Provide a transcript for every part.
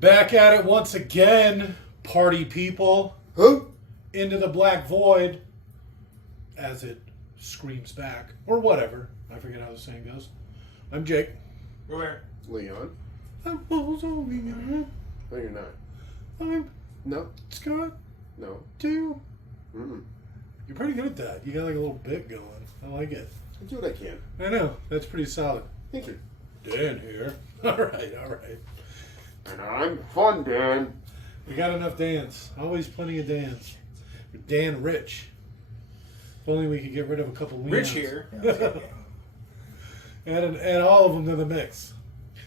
Back at it once again, party people. Who? Into the black void as it screams back. Or whatever. I forget how the saying goes. I'm Jake. Where? Leon. I'm also Leon. No, you're not. I'm No. Scott No. too. Mm-mm. You're pretty good at that. You got like a little bit going. I like it. I do what I can. I know. That's pretty solid. Thank you. Dan here. Alright. And I'm fun, Dan. We got enough Dans. Always plenty of Dans. Dan Rich. If only we could get rid of a couple of Rich here. Add all of them to the mix.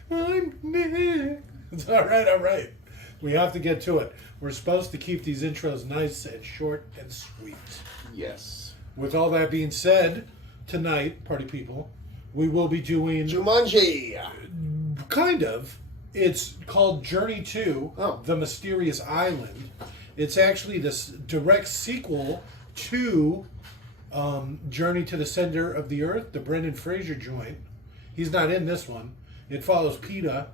I'm Nick. It's all right. We have to get to it. We're supposed to keep these intros nice and short and sweet. Yes. With all that being said, tonight, party people, we will be doing Jumanji. kind of. It's called Journey to The Mysterious Island. It's actually this direct sequel to Journey to the Center of the Earth, the Brendan Fraser joint. He's not in this one. It follows PETA,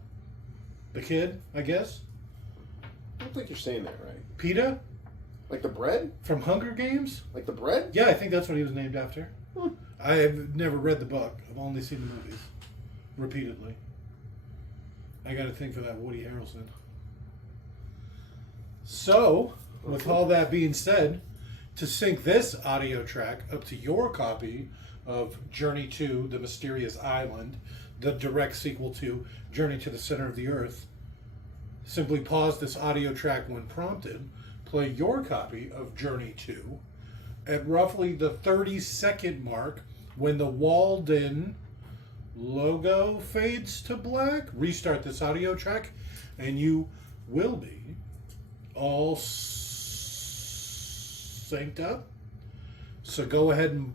the kid, I guess. I don't think you're saying that right. PETA? Like the bread? From Hunger Games? Like the bread? Yeah, I think that's what he was named after. I have never read the book. I've only seen the movies. Repeatedly. I got a thing for that Woody Harrelson. So, with all that being said, to sync this audio track up to your copy of Journey to the Mysterious Island, the direct sequel to Journey to the Center of the Earth, simply pause this audio track when prompted, play your copy of Journey to at roughly the 30-second mark when the Walden Logo fades to black. Restart this audio track and you will be all synced up. So go ahead and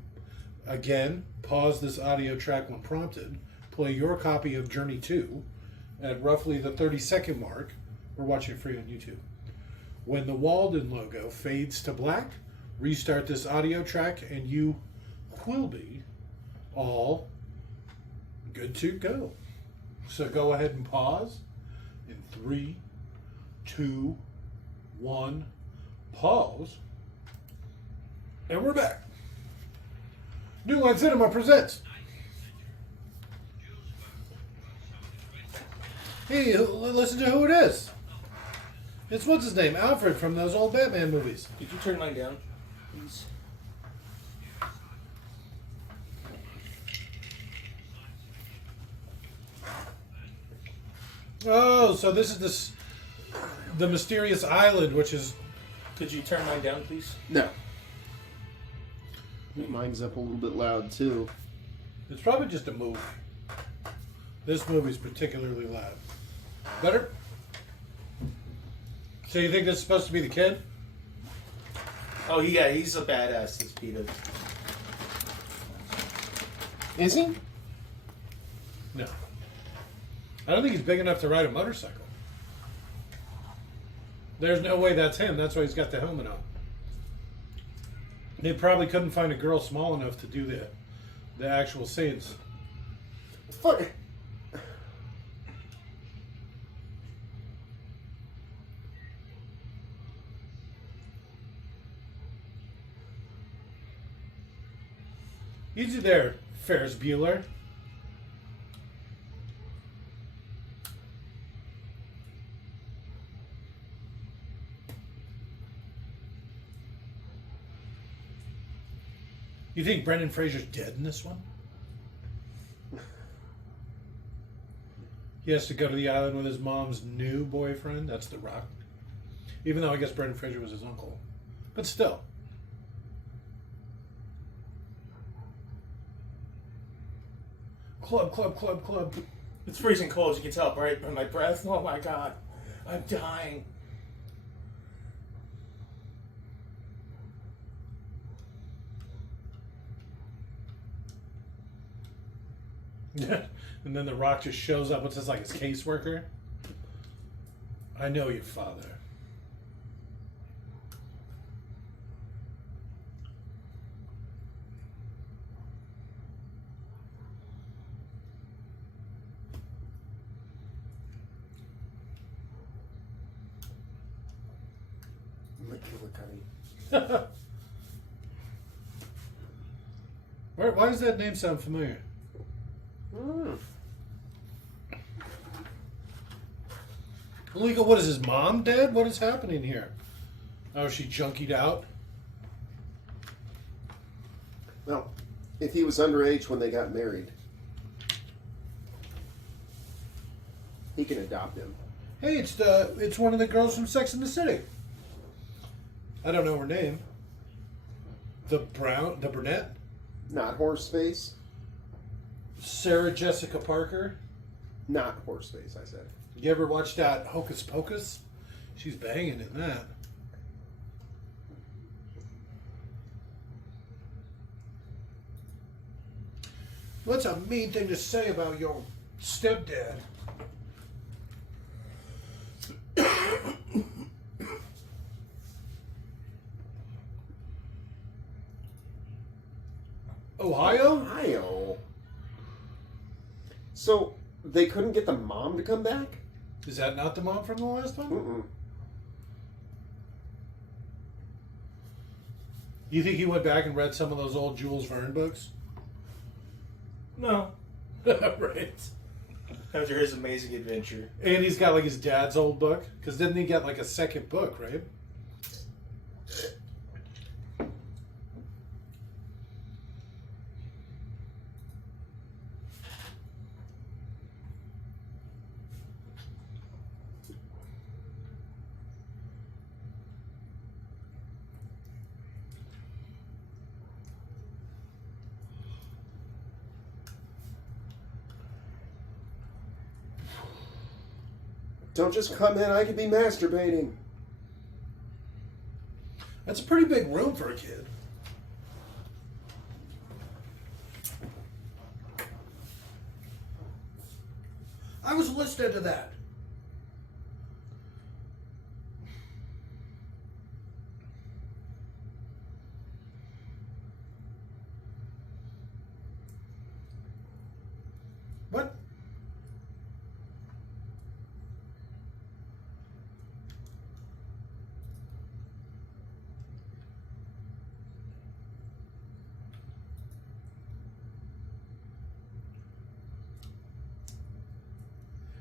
again pause this audio track when prompted, play your copy of Journey 2 at roughly the 30-second mark. We're watching it free on YouTube. When the Walden logo fades to black, restart this audio track and you will be all good to go. So go ahead and pause in 3, 2, 1, pause. And we're back. New Line Cinema presents. Hey, listen to who it is. It's what's his name? Alfred from those old Batman movies. Could you turn mine down, please? Oh, so this is the Mysterious Island, which is... Could you turn mine down, please? No. Mine's up a little bit loud, too. It's probably just a movie. This movie's particularly loud. Better? So you think this is supposed to be the kid? Oh, yeah, he's a badass, this Peter. Is he? No. I don't think he's big enough to ride a motorcycle. There's no way that's him. That's why he's got the helmet on. They probably couldn't find a girl small enough to do the actual scenes. Fuck. Easy there, Ferris Bueller. You think Brendan Fraser's dead in this one? He has to go to the island with his mom's new boyfriend. That's The Rock. Even though I guess Brendan Fraser was his uncle. But still. Club. It's freezing cold, you can tell, right? By my breath. Oh my god. I'm dying. And then The Rock just shows up. What's this, like his caseworker? I know your father. McGillicuddy. Why does that name sound familiar? Malika, what is his mom dead? What is happening here? Oh, she junkied out? Well, if he was underage when they got married, he can adopt him. Hey, it's one of the girls from Sex and the City. I don't know her name. The brunette? Not Horseface. Sarah Jessica Parker. Not Horseface, I said. You ever watch that Hocus Pocus? She's banging in that. What's a mean thing to say about your stepdad? Ohio? Ohio. So they couldn't get the mom to come back? Is that not the mom from the last one? Mm-mm. You think he went back and read some of those old Jules Verne books? No. Right. After his amazing adventure. And he's got like his dad's old book. Because didn't he get like a second book, right? Don't just come in, I could be masturbating. That's a pretty big room for a kid. I was listening to that. What?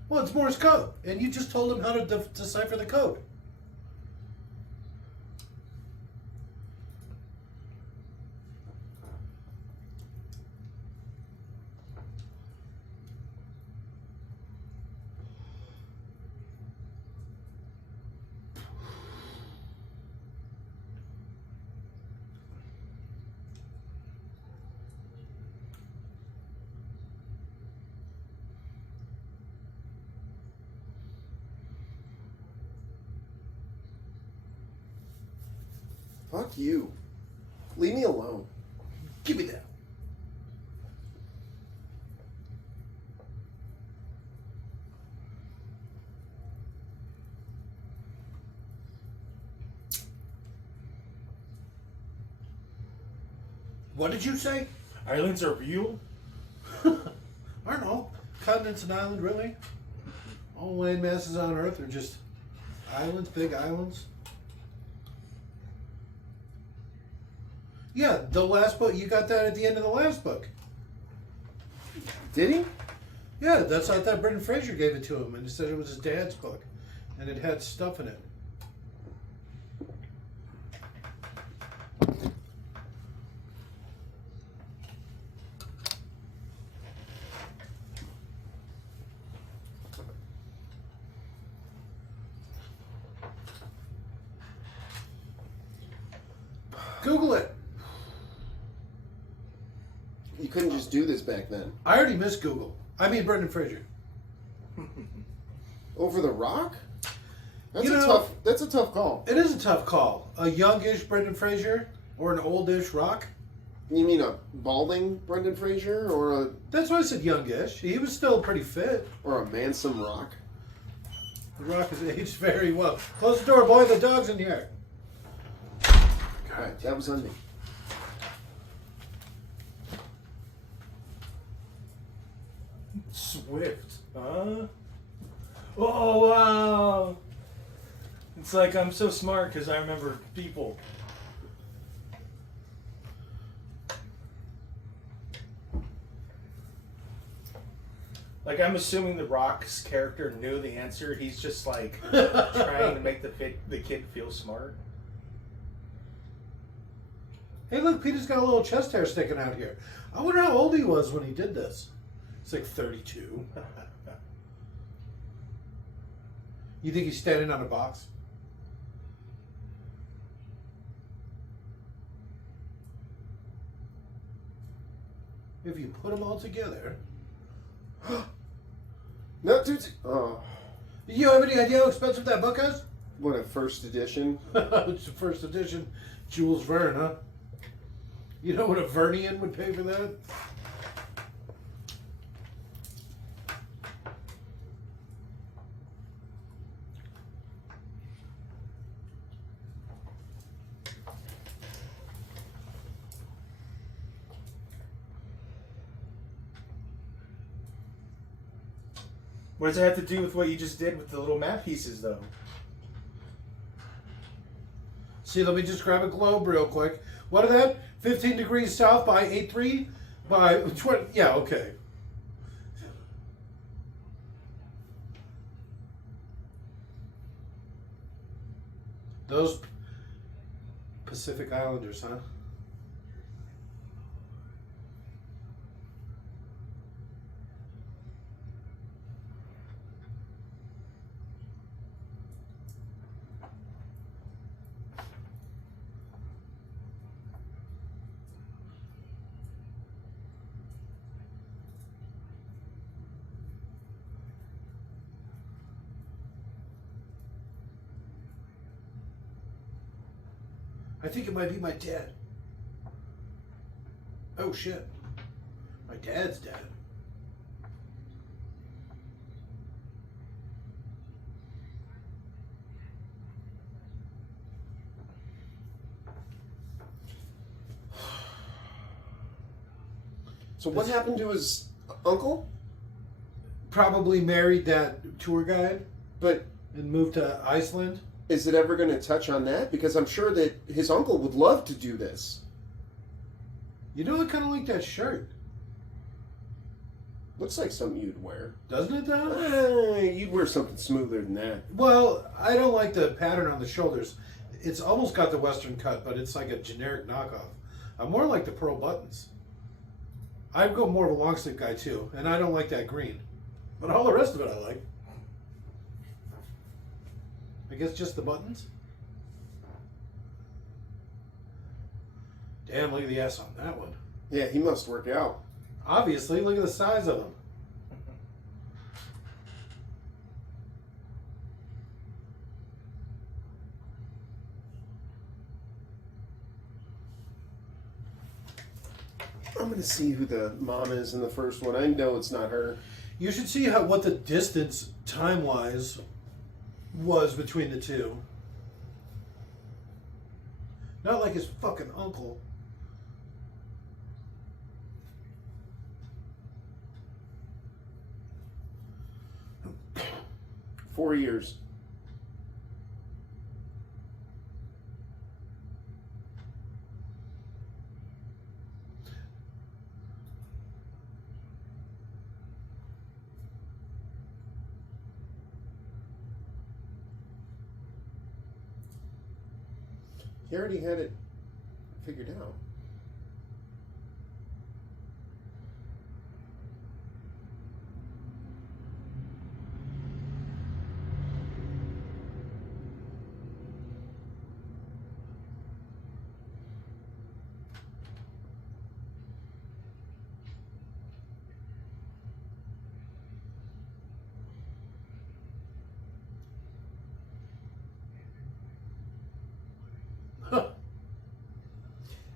Well, it's Morse code, and you just told him how to decipher the code. Fuck you. Leave me alone. Give me that. What did you say? Islands are real? I don't know. Continent's an island, really? All land masses on Earth are just islands, big islands. Yeah, the last book. You got that at the end of the last book. Did he? Yeah, that's I thought Brendan Fraser gave it to him, and he said it was his dad's book, and it had stuff in it. Google it. You couldn't just do this back then. I already missed Google. I mean Brendan Fraser. Over the Rock? That's You a know- tough call. It is a tough call. A youngish Brendan Fraser or an oldish Rock? You mean a balding Brendan Fraser or That's why I said youngish. He was still pretty fit. a Mansome Rock? The Rock has aged very well. Close the door, boy. The dog's in here. Alright, that was on me. Swift, huh? Oh, wow. It's like I'm so smart because I remember people. Like, I'm assuming The Rock's character knew the answer. He's just, like, trying to make the kid feel smart. Hey, look, Peter's got a little chest hair sticking out here. I wonder how old he was when he did this. It's like 32. You think he's standing on a box? If you put them all together... No, dude. Oh, You have any idea how expensive that book is? what a first edition. It's the first edition. Jules Verne, huh? You know what a Vernian would pay for that? What does it have to do with what you just did with the little map pieces, though? See, let me just grab a globe real quick. What is that? 15 degrees south by 8.3 by 20. Yeah, okay. Those Pacific Islanders, huh? I think it might be my dad. Oh shit. My dad's dead. So what happened to his uncle? Probably married that tour guide But and moved to Iceland. is it ever going to touch on that? Because I'm sure that his uncle would love to do this. You know, I kind of like that shirt. Looks like something you'd wear. Doesn't it though? You'd wear something smoother than that. Well, I don't like the pattern on the shoulders. It's almost got the Western cut, but it's like a generic knockoff. I'm more like the pearl buttons. I'd go more of a long sleeve guy too, and I don't like that green. But all the rest of it I like. I guess just the buttons. Damn, look at the S on that one. Yeah, he must work out. Obviously, look at the size of them. I'm going to see who the mom is in the first one. I know it's not her. You should see what the distance time-wise was between the two. Not like his fucking uncle. Four years. He already had it figured out.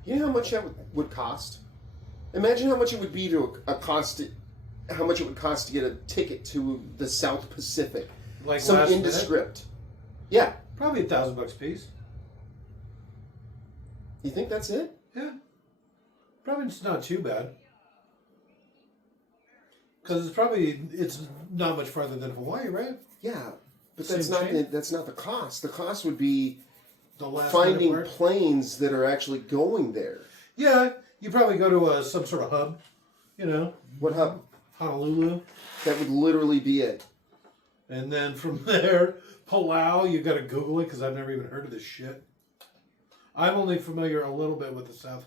You know how much that would cost? Imagine how much it would be to how much it would cost to get a ticket to the South Pacific. Like some last minute? indescript. Yeah. Probably $1,000 a piece. You think that's it? Yeah. Probably it's not too bad. Because it's not much farther than Hawaii, right? Yeah. But that's not the cost. The cost would be The last finding minute part. planes that are actually going there. Yeah, you probably go to some sort of hub. You know, What hub? Honolulu. That would literally be it. And then from there, Palau, you got to Google it because I've never even heard of this shit. I'm only familiar a little bit with the South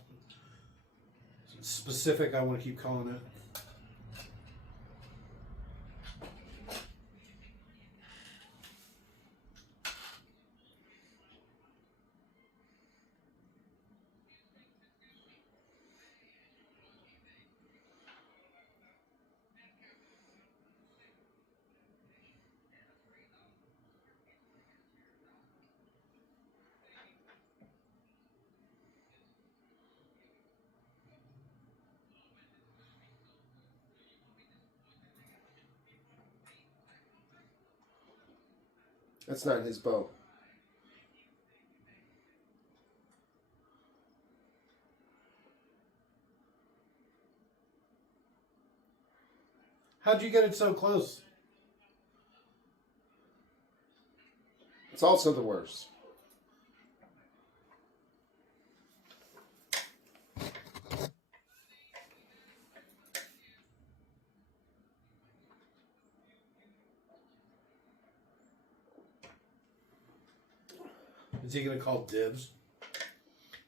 Pacific, I want to keep calling it. That's not his boat. How'd you get it so close? It's also the worst. Is he going to call dibs?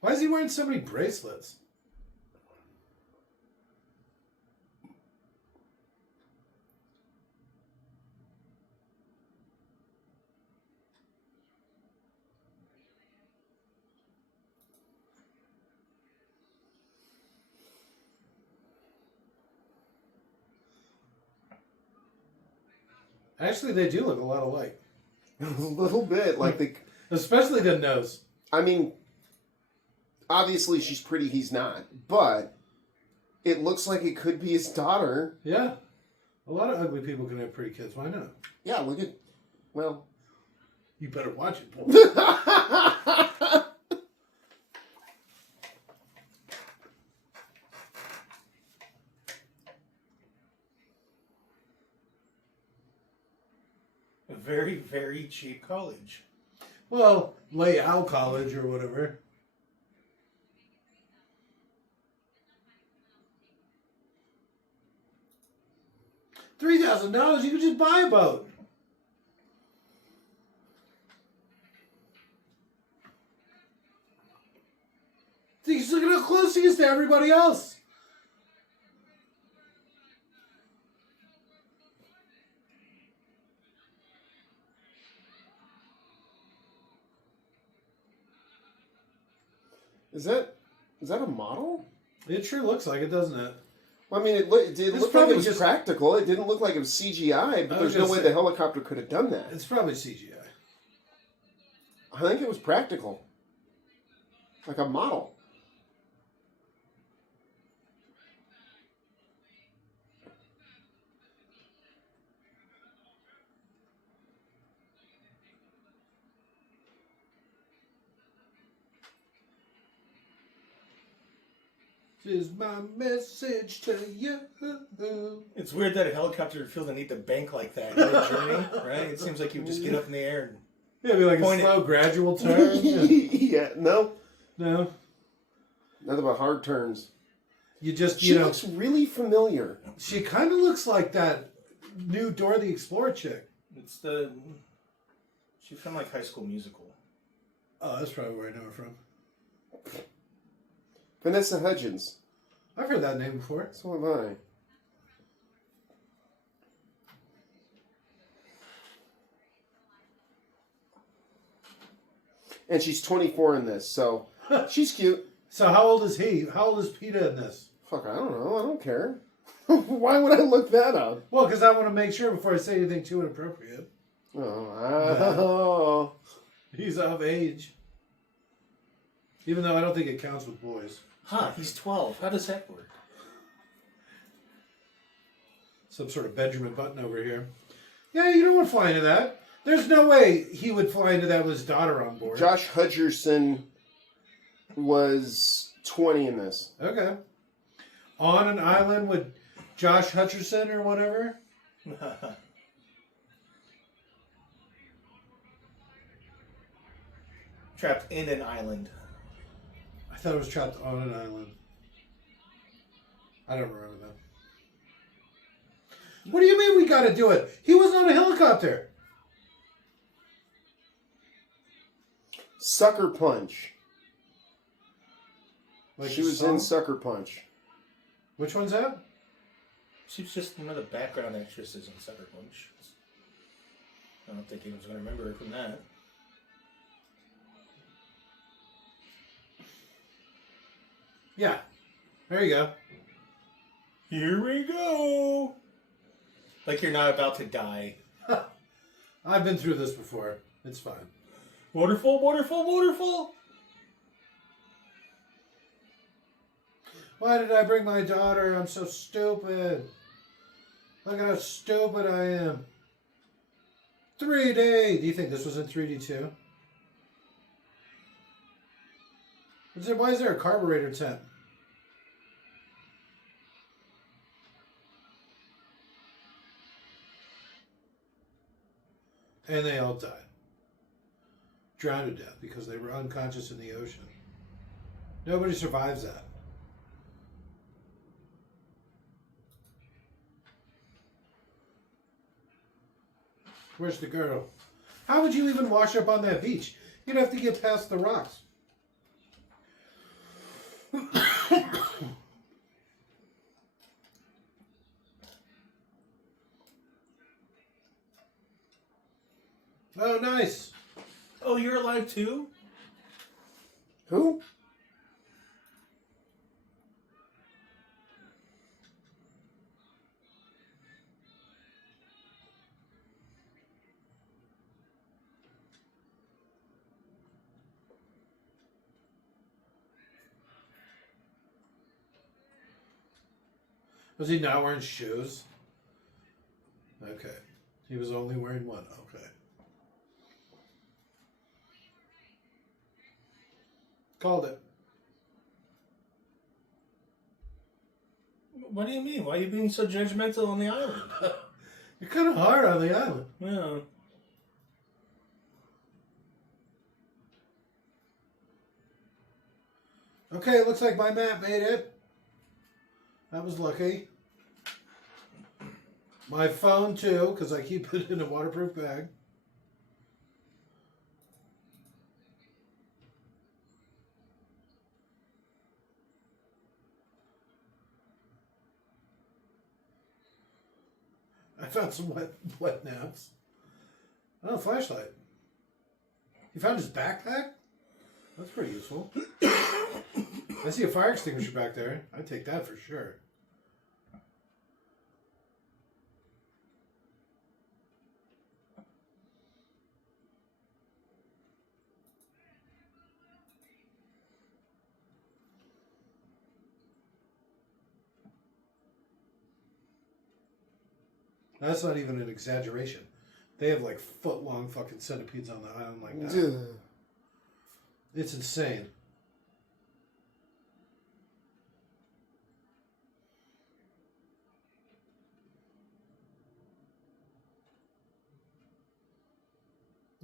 Why is he wearing so many bracelets? Actually, they do look a lot alike. A little bit. Like the... Especially the nose. I mean, obviously she's pretty, he's not. But it looks like it could be his daughter. Yeah. A lot of ugly people can have pretty kids. Why not? Yeah, look at... Well... You better watch it, Paul. A very, very cheap college. Well, Leal College or whatever. $3,000, you could just buy a boat. Just look at how close he is to everybody else. Is that a model? It sure looks like it, doesn't it? Well, I mean, it looked like probably it was just- practical. It didn't look like it was CGI, but I was there's no gonna way say- the helicopter could have done that. It's probably CGI. I think it was practical. Like a model. This is my message to you. It's weird that a helicopter would feel the need to bank like that in a journey, right? It seems like you would just get up in the air and... Yeah, it'd be like Point a it. slow, gradual turn. Yeah. Yeah, no. No. Nothing but hard turns. You just, She you know, looks really familiar. she kind of looks like that new Dora the Explorer chick. It's the... She's from, like, High School Musical. Oh, that's probably where I know her from. Vanessa Hudgens. I've heard that name before. So have I. And she's 24 in this, so she's cute. So how old is he? How old is PETA in this? Fuck, I don't know. I don't care. Why would I look that up? Well, because I want to make sure before I say anything too inappropriate. Oh. He's of age. Even though I don't think it counts with boys. Huh, he's 12. How does that work? Some sort of Benjamin Button over here. Yeah, you don't want to fly into that. There's no way he would fly into that with his daughter on board. Josh Hutcherson was 20 in this. Okay. On an island with Josh Hutcherson or whatever? Trapped in an island. I thought it was trapped on an island. I don't remember that. What do you mean we gotta do it? He was on a helicopter. Sucker Punch. Like She the was song? in Sucker Punch. Which one's that? She's just one of the background actresses in Sucker Punch. I don't think anyone's going to remember her from that. Yeah. There you go. Here we go. Like you're not about to die. I've been through this before. It's fine. Waterfall, waterfall, waterfall. Why did I bring my daughter? I'm so stupid. Look at how stupid I am. 3D. Do you think this was in 3D too? Why is there a carburetor tent? And they all died. Drowned to death because they were unconscious in the ocean. Nobody survives that. Where's the girl? How would you even wash up on that beach? You'd have to get past the rocks. Oh, nice. Oh, you're alive too? Who? Was he not wearing shoes? Okay. He was only wearing one. Okay. Called it. What do you mean? Why are you being so judgmental on the island? You're kind of hard on the island. Yeah. Okay, it looks like my map made it. That was lucky. My phone too, because I keep it in a waterproof bag. I found some wet naps. Oh, flashlight. He found his backpack? That's pretty useful. I see a fire extinguisher back there. I'd take that for sure. That's not even an exaggeration. They have like foot-long fucking centipedes on the island like that. It's insane.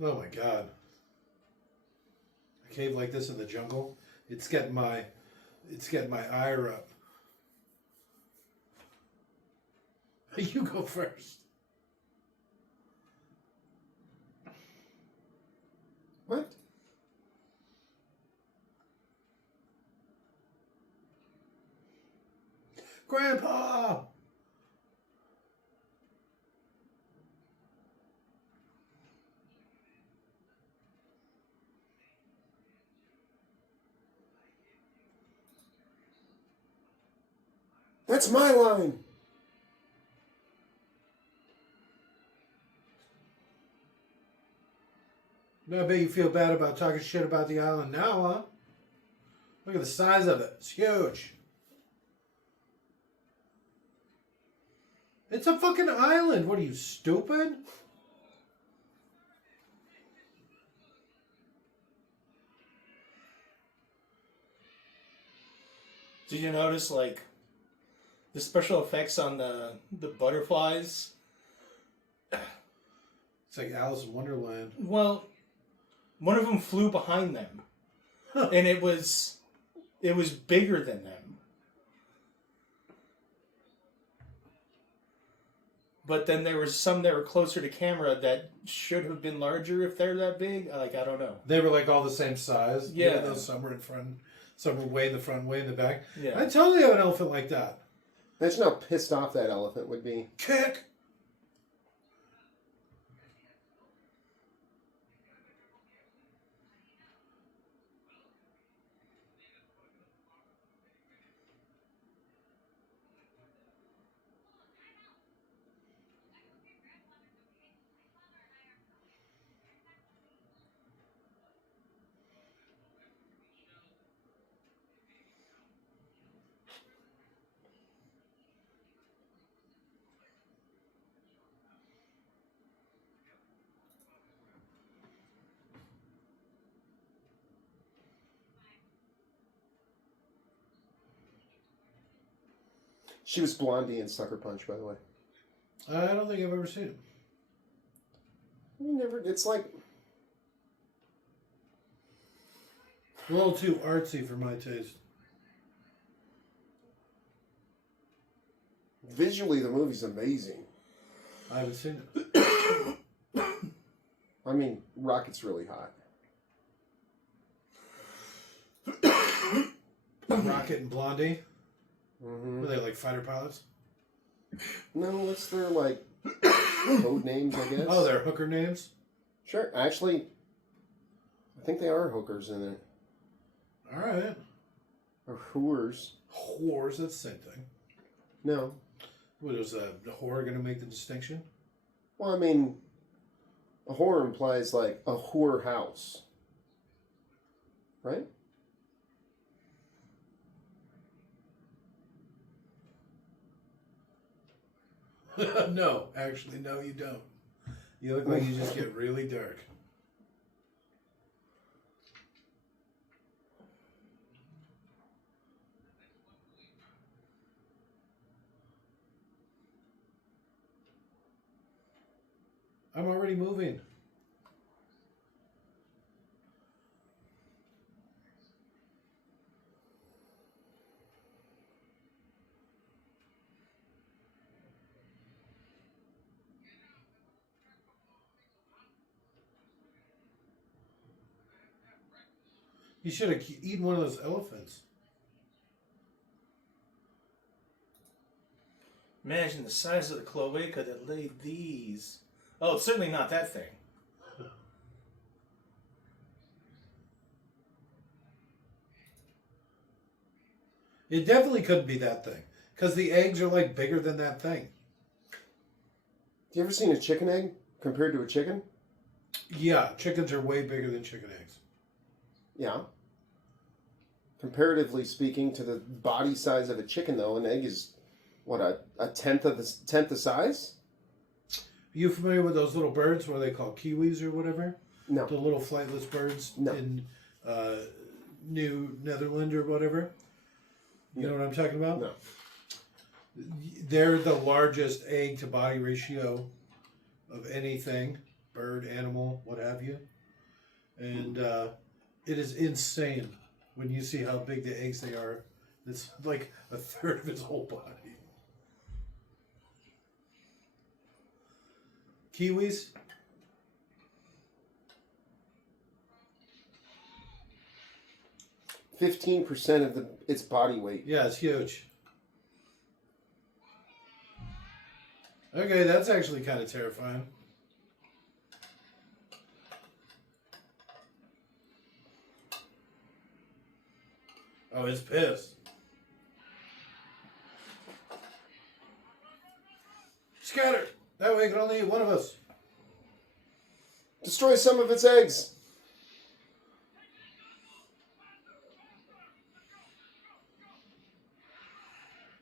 Oh my god. A cave like this in the jungle, it's getting my ire up. You go first. What? Grandpa! That's my line. I bet you feel bad about talking shit about the island now, huh? Look at the size of it. It's huge. It's a fucking island. What are you, stupid? Did you notice, like, the special effects on the butterflies? It's like Alice in Wonderland. Well, One of them flew behind them, and it was bigger than them. But then there was some that were closer to camera that should have been larger if they're that big. Like, I don't know. They were like all the same size. Yeah. Even though some were in front, some were way in the front, way in the back. Yeah. I totally have an elephant like that. Imagine how pissed off that elephant would be. Kick! She was Blondie in Sucker Punch, by the way. I don't think I've ever seen it. Never. It's like A little too artsy for my taste. visually, the movie's amazing. I haven't seen it. I mean, Rocket's really hot. Rocket and Blondie. Mm-hmm. Were they like fighter pilots? No, it's their like code names, I guess. Oh, they're hooker names? Sure. Actually, I think they are hookers in it. Alright. Or whores. Whores, that's the same thing. No. What, was the whore going to make the distinction? Well, I mean, a whore implies like a whore house. Right? No, actually, no, you don't. You look like you just get really dark. I'm already moving. You should have eaten one of those elephants. Imagine the size of the cloaca that laid these. Oh, it's certainly not that thing. It definitely couldn't be that thing. Because the eggs are like bigger than that thing. You ever seen a chicken egg compared to a chicken? Yeah, chickens are way bigger than chicken eggs. Yeah. Comparatively speaking to the body size of a chicken, though, an egg is, what, a tenth the size? Are you familiar with those little birds? What are they called? Kiwis or whatever? No. The little flightless birds in New Netherlands or whatever? You know what I'm talking about? No. They're the largest egg to body ratio of anything, bird, animal, what have you. And it is insane when you see how big the eggs they are. It's like a third of its whole body. Kiwis? %15% of its body weight. Yeah, it's huge. Okay, that's actually kind of terrifying. Oh, it's pissed. Scatter! That way it can only eat one of us. Destroy some of its eggs.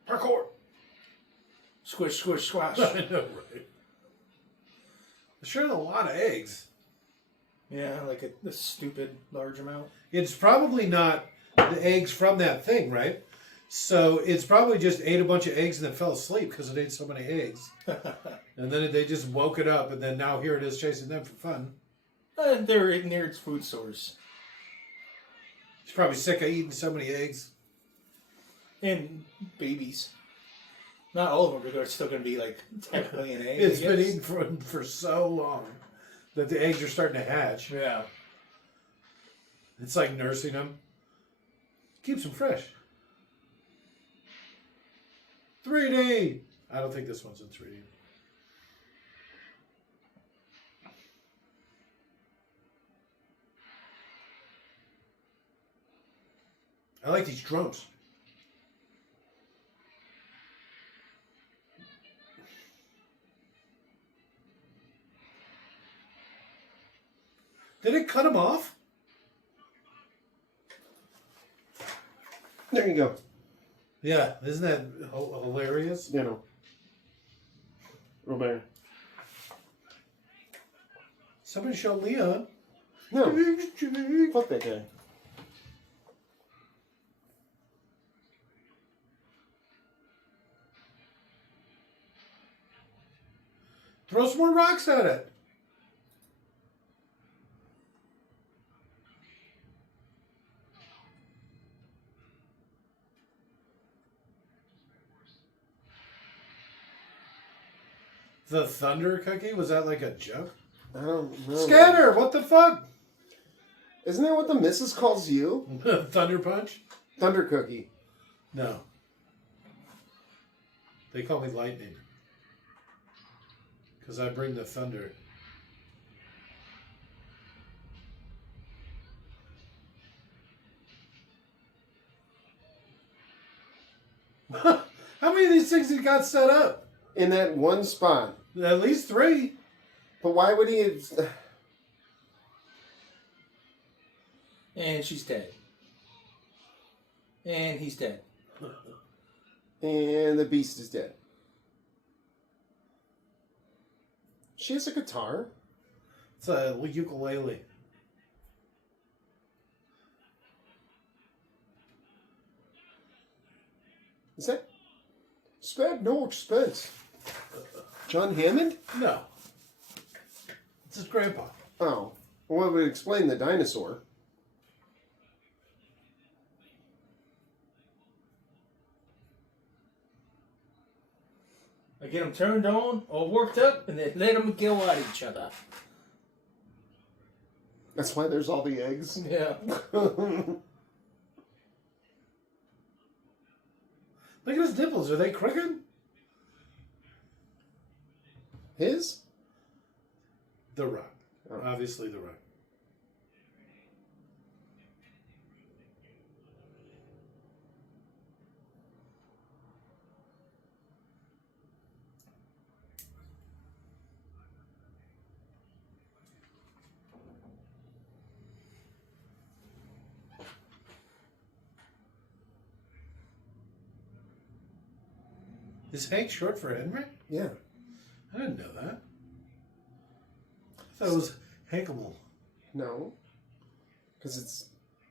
Parkour! Squish, squish, squash. I know, right? Sure, a lot of eggs. Yeah, like a stupid large amount. It's probably not the eggs from that thing, right? So it's probably just ate a bunch of eggs and then fell asleep because it ate so many eggs. And then they just woke it up, and then now here it is chasing them for fun. They're near its food source. He's probably sick of eating so many eggs. And babies. Not all of them, but there's still going to be like 10 million eggs. It's been eaten for so long that the eggs are starting to hatch. Yeah. It's like nursing them. Keeps them fresh. 3D! I don't think this one's in 3D. I like these drums. Did it cut him off? There you go. Yeah, isn't that hilarious? You know. Robert. Somebody show Leon. No. Fuck that guy. Throw some more rocks at it. The thunder cookie? Was that like a joke? I don't know. Scanner, what the fuck? Isn't that what the missus calls you? Thunder punch? Thunder cookie. No. They call me lightning. Because I bring the thunder. How many of these things he got set up? In that one spot. At least 3. But why would he... And she's dead. And he's dead. And the beast is dead. She has a guitar. It's a ukulele. Is that... Spent no expense. John Hammond? No. It's his grandpa. Oh. Well, it would explain the dinosaur. I get them turned on, all worked up, and then let them go at each other. That's why there's all the eggs. Yeah. Look at his nipples. Are they crooked? His? The Rock. Oh. Obviously, The Rock. Is Hank short for Henry? Yeah. I didn't know that. I thought it was Hankable. No. Because it's...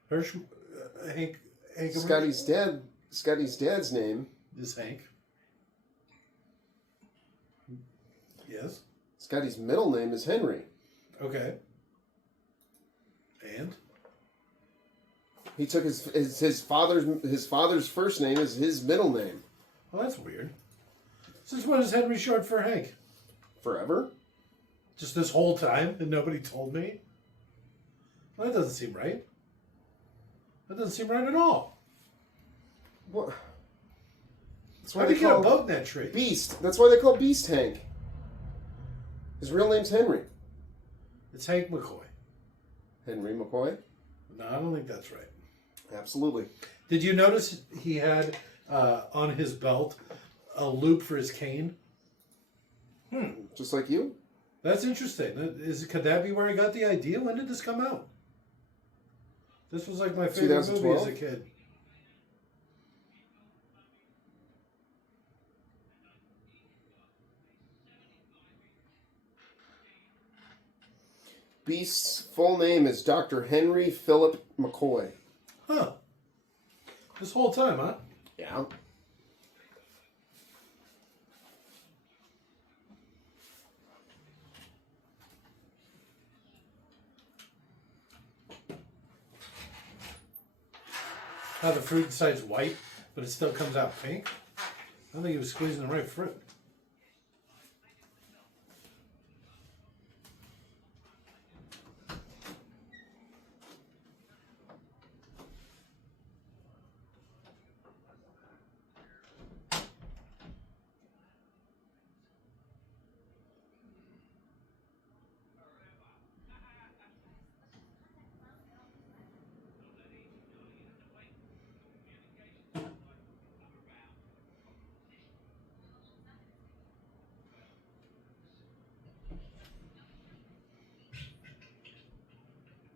Hirsch, Hank. Scotty's dad. Scotty's dad's name is Hank. Yes. Scotty's middle name is Henry. Okay. And he took his father's first name as his middle name. Well, that's weird. Since when is Henry short for Hank? Forever? Just this whole time and nobody told me? Well, that doesn't seem right. That doesn't seem right at all. What? That's why How they did you get a call boat in that tree? Beast. That's why they call Beast Hank. His real name's Henry. It's Hank McCoy. Henry McCoy? No, I don't think that's right. Absolutely. Did you notice he had on his belt a loop for his cane? Just like you? That's interesting. Could that be where I got the idea? When did this come out? This was like my favorite movie 2012? as a kid. Beast's full name is Dr. Henry Philip McCoy. Huh. This whole time, huh? Yeah. How the fruit inside's white, but it still comes out pink? I don't think he was squeezing the right fruit.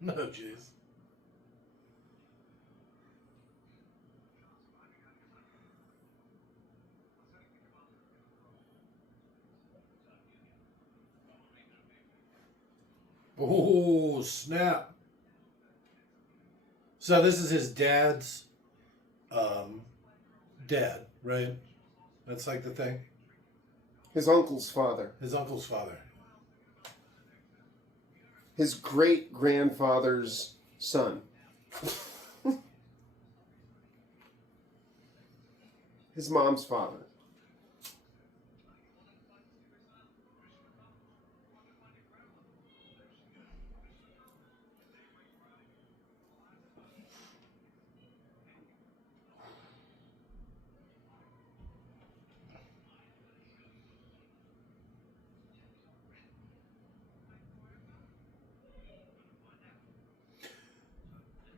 No, jeez. Oh, snap. So this is his dad's dad, right? That's like the thing. His uncle's father. His uncle's father. His great-grandfather's son. His mom's father.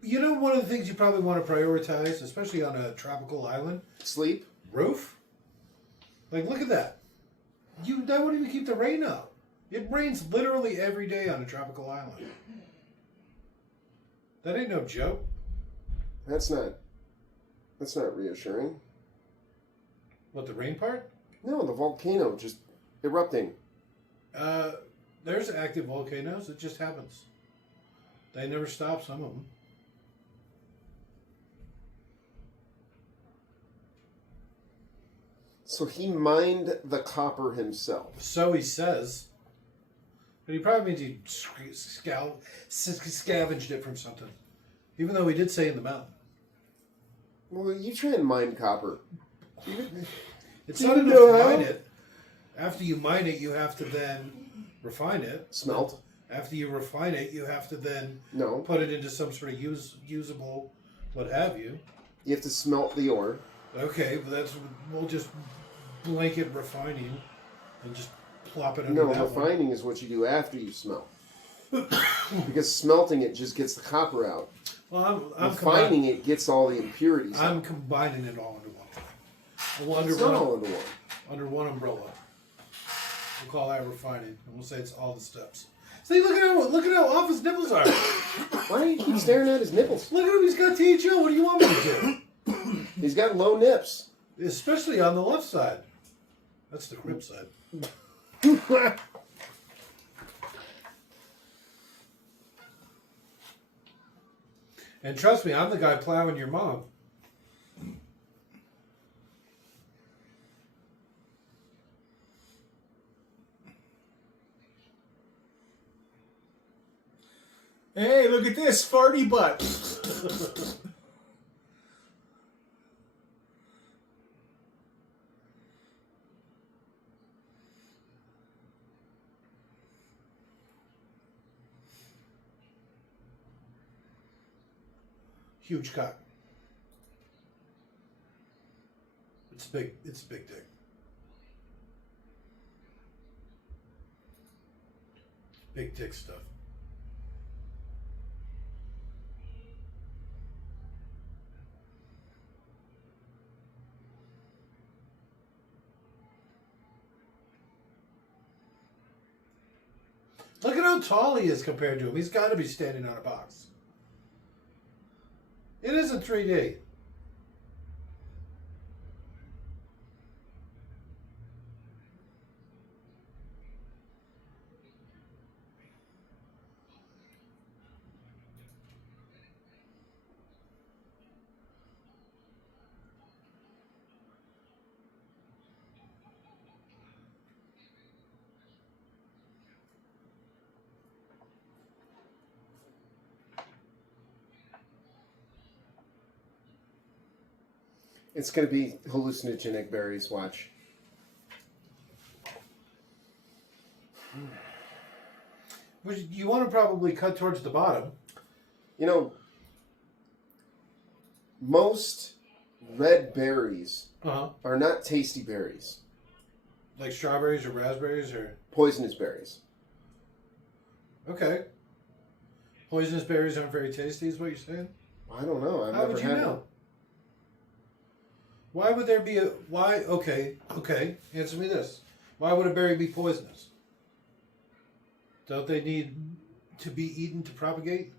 You know, one of the things you probably want to prioritize, especially on a tropical island, Sleep. roof. Like, look at that. That wouldn't even keep the rain out. It rains literally every day on a tropical island. That ain't no joke. That's not reassuring. What, the rain part? No, the volcano just erupting. There's active volcanoes. It just happens. They never stop, some of them. So he mined the copper himself. So he says. But he probably means he scavenged it from something. Even though he did say in the mountain. Well, you try and mine copper. It's Do not you enough know to how? mine it. After you mine it, you have to then refine it. Smelt. After you refine it, you have to then No. put it into some sort of usable, what have you. You have to smelt the ore. Okay, but we'll just blanket refining and just plop it under No, that one. refining is what you do after you smelt. Because smelting it just gets the copper out. Well, I'm Refining it gets all the impurities I'm out. combining it all into one. Well, It's not all into one. under one umbrella. We'll call that refining, and we'll say it's all the steps. See, look at how off his nipples are. Why do you keep staring at his nipples? Look at him, he's got THO. What do you want me to do? He's got low nips. Especially on the left side. That's the crib side. And trust me, I'm the guy plowing your mom. Hey, look at this farty butt. Huge cock. It's big. It's a big dick. Big dick stuff. Look at how tall he is compared to him. He's got to be standing on a box. It isn't 3D. It's going to be hallucinogenic berries. Watch. Which you want to probably cut towards the bottom. You know, most red berries are not tasty berries. Like strawberries or raspberries or... Poisonous berries. Okay. Poisonous berries aren't very tasty is what you're saying? I don't know. How would you know? Why would there be a... Why... Okay. Answer me this. Why would a berry be poisonous? Don't they need to be eaten to propagate?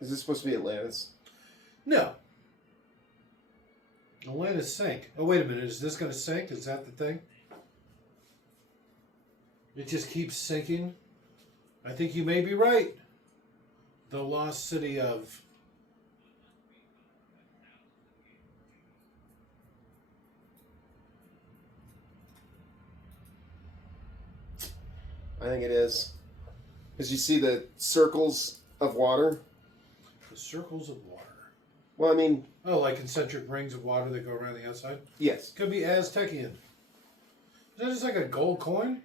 Is this supposed to be Atlantis? No. Atlantis sank. Oh, wait a minute. Is this going to sink? Is that the thing? It just keeps sinking? I think you may be right. The lost city of... I think it is. Because you see the circles of water? The circles of water. Well, I mean... Oh, like concentric rings of water that go around the outside? Yes. Could be Aztecian. Is that just like a gold coin?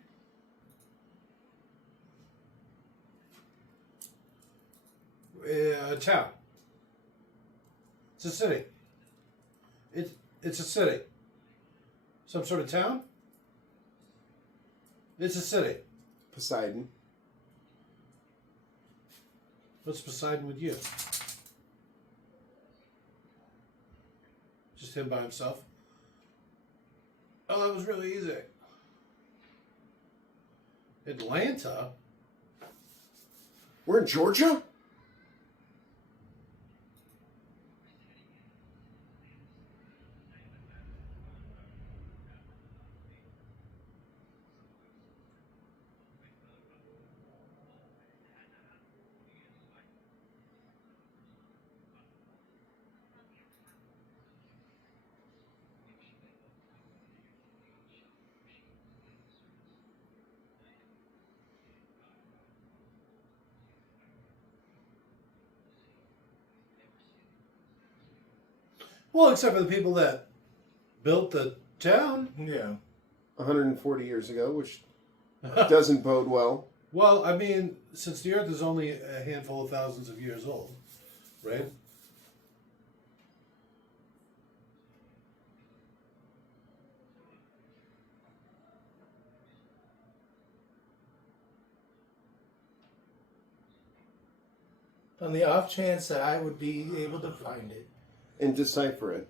A town. It's a city. It's a city. Some sort of town? It's a city. Poseidon. What's Poseidon with you? Just him by himself? Oh, that was really easy. Atlanta? We're in Georgia? Well, except for the people that built the town. Yeah. 140 years ago, which doesn't bode well. Well, I mean, since the Earth is only a handful of thousands of years old, right? On the off chance that I would be able to find it. And decipher it.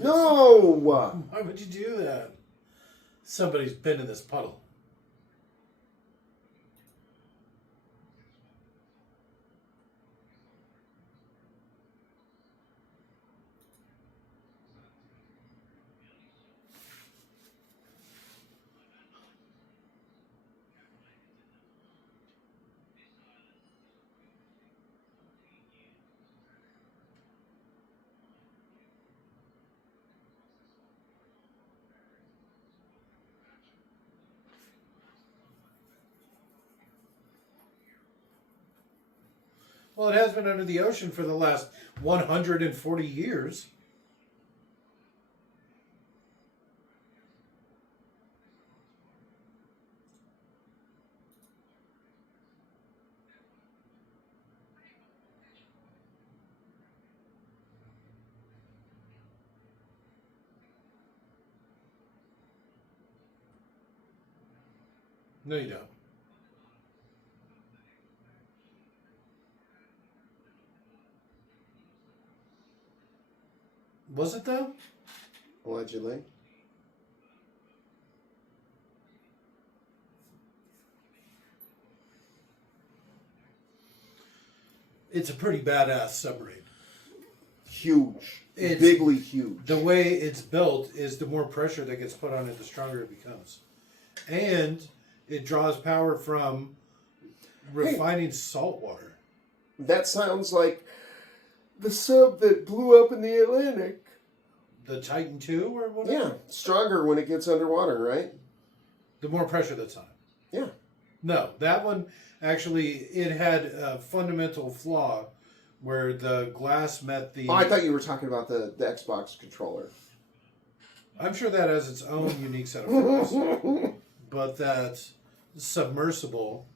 No! Why would you do that? Somebody's been in this puddle. Well, it has been under the ocean for the last 140 years. No, you don't. Was it though? Allegedly. It's a pretty badass submarine. Huge. It's bigly huge. The way it's built is the more pressure that gets put on it, the stronger it becomes. And it draws power from refining salt water. That sounds like the sub that blew up in the Atlantic. The Titan 2 or whatever? Yeah, stronger when it gets underwater, right? The more pressure that's on it. Yeah. No, that one, actually, it had a fundamental flaw where the glass met the... Oh, I thought you were talking about the Xbox controller. I'm sure that has its own unique set of flaws. But that submersible,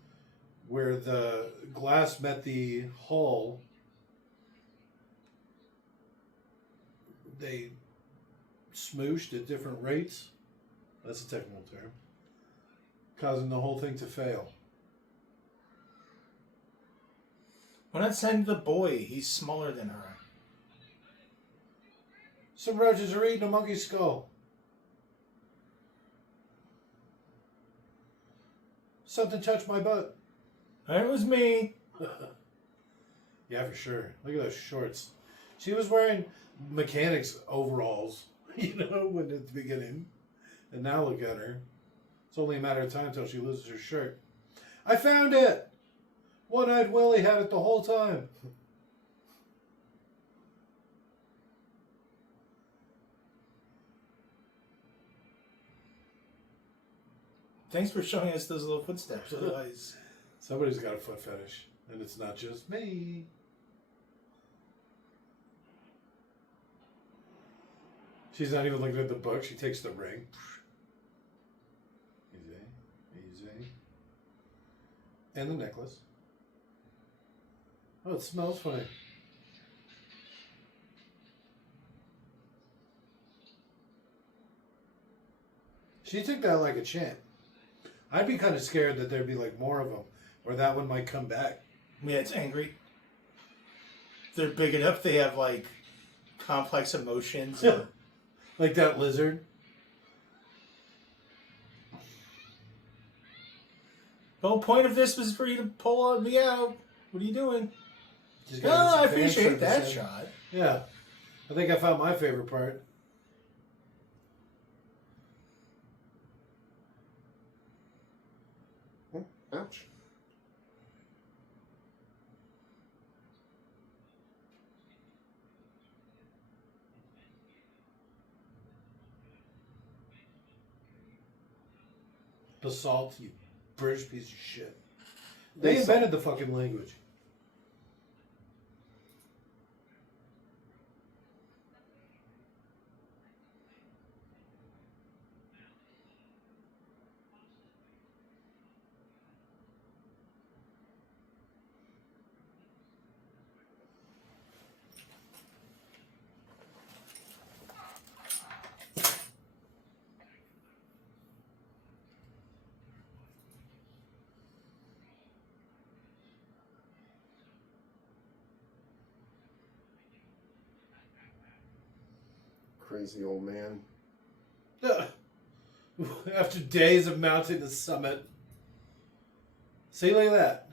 where the glass met the hull, they smooshed at different rates. That's a technical term. Causing the whole thing to fail. Why not send the boy? He's smaller than her. Some roaches are eating a monkey's skull. Something touched my butt. It was me. Yeah, for sure. Look at those shorts. She was wearing mechanics overalls, you know, when at the beginning. And now look at her. It's only a matter of time until she loses her shirt. I found it! One-Eyed Willie had it the whole time. Thanks for showing us those little footsteps. Otherwise, Somebody's got a foot fetish. And it's not just me. She's not even looking at the book. She takes the ring. Easy. And the necklace. Oh, it smells funny. She took that like a champ. I'd be kind of scared that there'd be like more of them, or that one might come back. yeah, it's angry. They're big enough. They have like complex emotions. Yeah. Like that lizard. The whole point of this was for you to pull me out. What are you doing? She's got Oh, I this advanced appreciate that service. shot. Yeah. I think I found my favorite part. Ouch. Basalt, you British piece of shit. They Basalt. invented the fucking language. Crazy old man. After days of mounting the summit. See, look at that.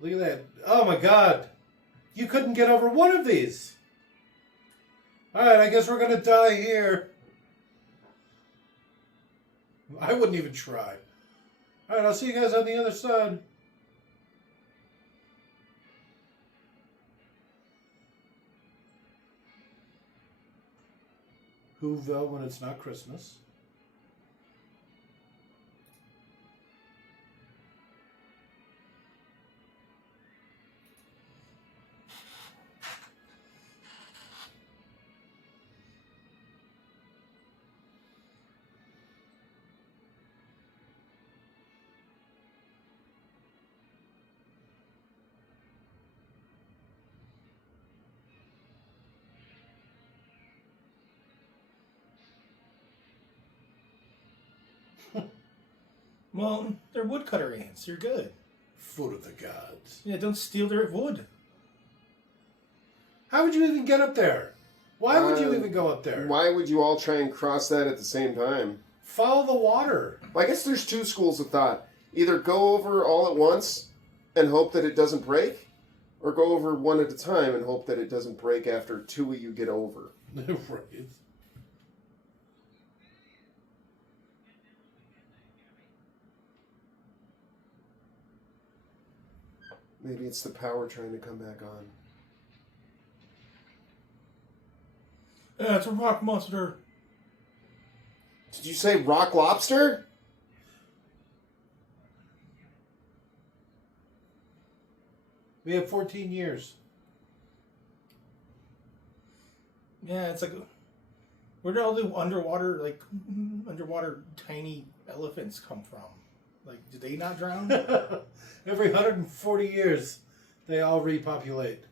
Look at that. Oh my god. You couldn't get over one of these. Alright, I guess we're gonna die here. I wouldn't even try. Alright, I'll see you guys on the other side. Whoville when it's not Christmas. Well, they're woodcutter ants. You're good. Foot of the gods. Yeah, don't steal their wood. How would you even get up there? Why would you even go up there? Why would you all try and cross that at the same time? Follow the water. Well, I guess there's two schools of thought. Either go over all at once and hope that it doesn't break, or go over one at a time and hope that it doesn't break after two of you get over. Right. Maybe it's the power trying to come back on. Yeah, it's a rock monster. Did you say rock lobster? We have 14 years. Yeah, it's like, where did all the underwater tiny elephants come from? Like, did they not drown? Every 140 years, they all repopulate.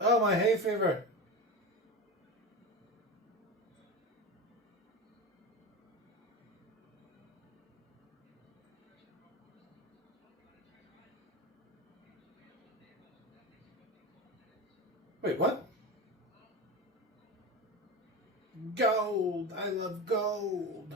Oh, my hay fever. Wait, what? Gold. I love gold.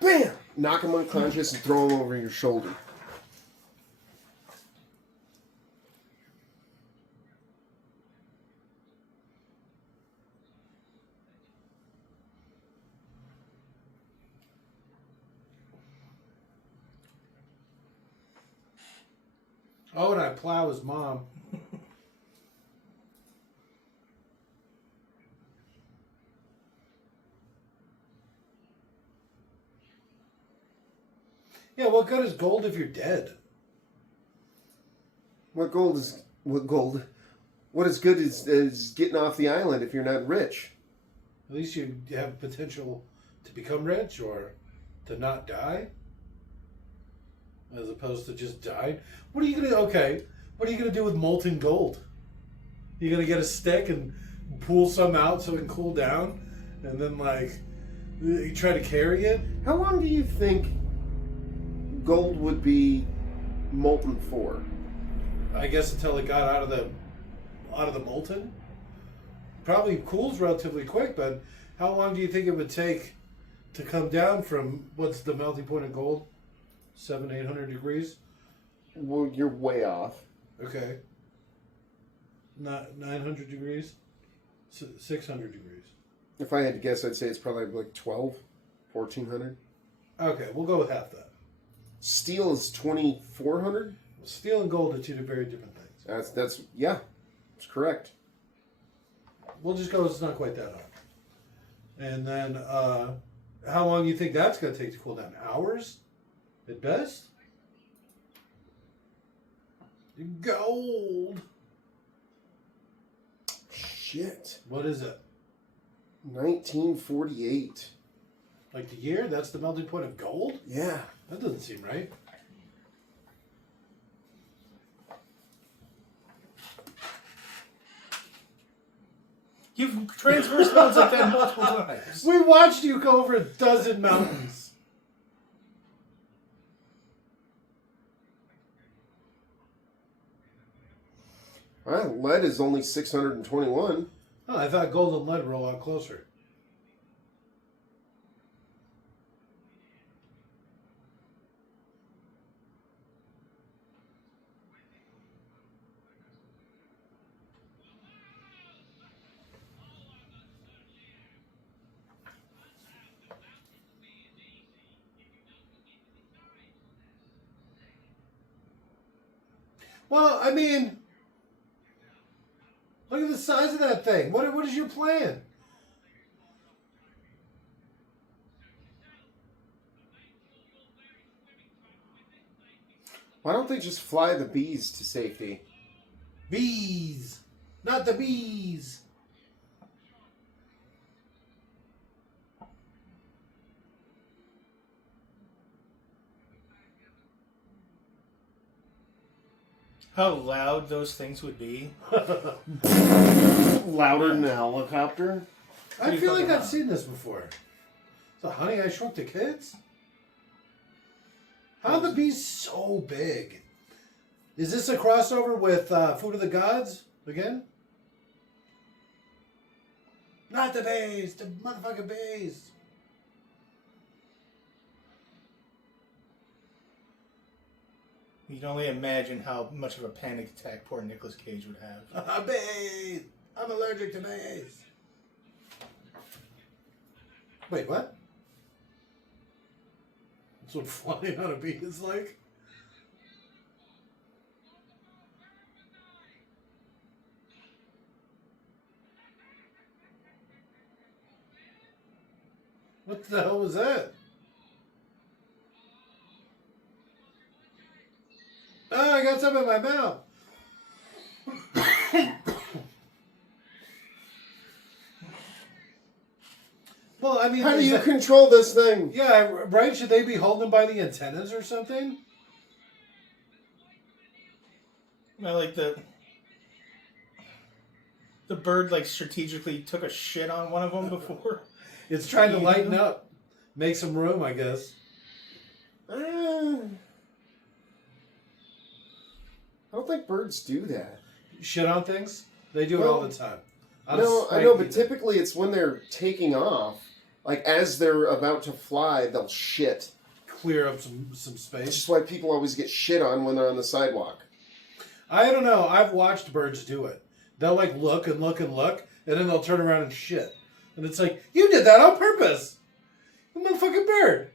Bam! Knock him unconscious and throw him over your shoulder. Oh, and I plow his mom. Yeah, what good is gold if you're dead? What is good is getting off the island if you're not rich. At least you have potential to become rich or to not die. As opposed to just die. What are you gonna what are you gonna do with molten gold? You gonna get a stick and pull some out so it can cool down? And then you try to carry it? How long do you think gold would be molten for? I guess until it got out of the molten. Probably cools relatively quick, but how long do you think it would take to come down from what's the melting point of gold? 700-800 degrees? Well, you're way off. Okay. Not 900 degrees? 600 degrees. If I had to guess, I'd say it's probably like 1,400. Okay, we'll go with half that. Steel is 2,400? Steel and gold are two very different things. That's correct. We'll just go, it's not quite that hot. And then, how long do you think that's going to take to cool down? Hours? At best? Gold! Shit. What is it? 1948. Like the year? That's the melting point of gold? Yeah. That doesn't seem right. You've transversed mountains like that multiple times. We watched you go over a dozen mountains. Well, lead is only 621. Oh, I thought gold and lead were a lot closer. Well, I mean, look at the size of that thing. What is your plan? Why don't they just fly the bees to safety? Bees! Not the bees! How loud those things would be. Louder than a helicopter? I feel like I've seen this before. So, Honey, I Shrunk the Kids? How are the bees so big? Is this a crossover with Food of the Gods again? Not the bees, the motherfucking bees. You can only imagine how much of a panic attack poor Nicolas Cage would have. Bees! I'm allergic to bees. Wait, what? That's what flying on a bee is like? What the hell was that? Oh, I got something in my mouth. Well, I mean, How do you control this thing? Yeah, right? Should they be holding by the antennas or something? I like the bird like strategically took a shit on one of them before. It's trying to lighten up, make some room, I guess. I don't think birds do that. Shit on things? They do it all the time. No, I know, but typically it's when they're taking off. Like, as they're about to fly, they'll shit. Clear up some space. That's just why people always get shit on when they're on the sidewalk. I don't know. I've watched birds do it. They'll, like, look and look and look, and then they'll turn around and shit. And it's like, you did that on purpose! You motherfucking bird!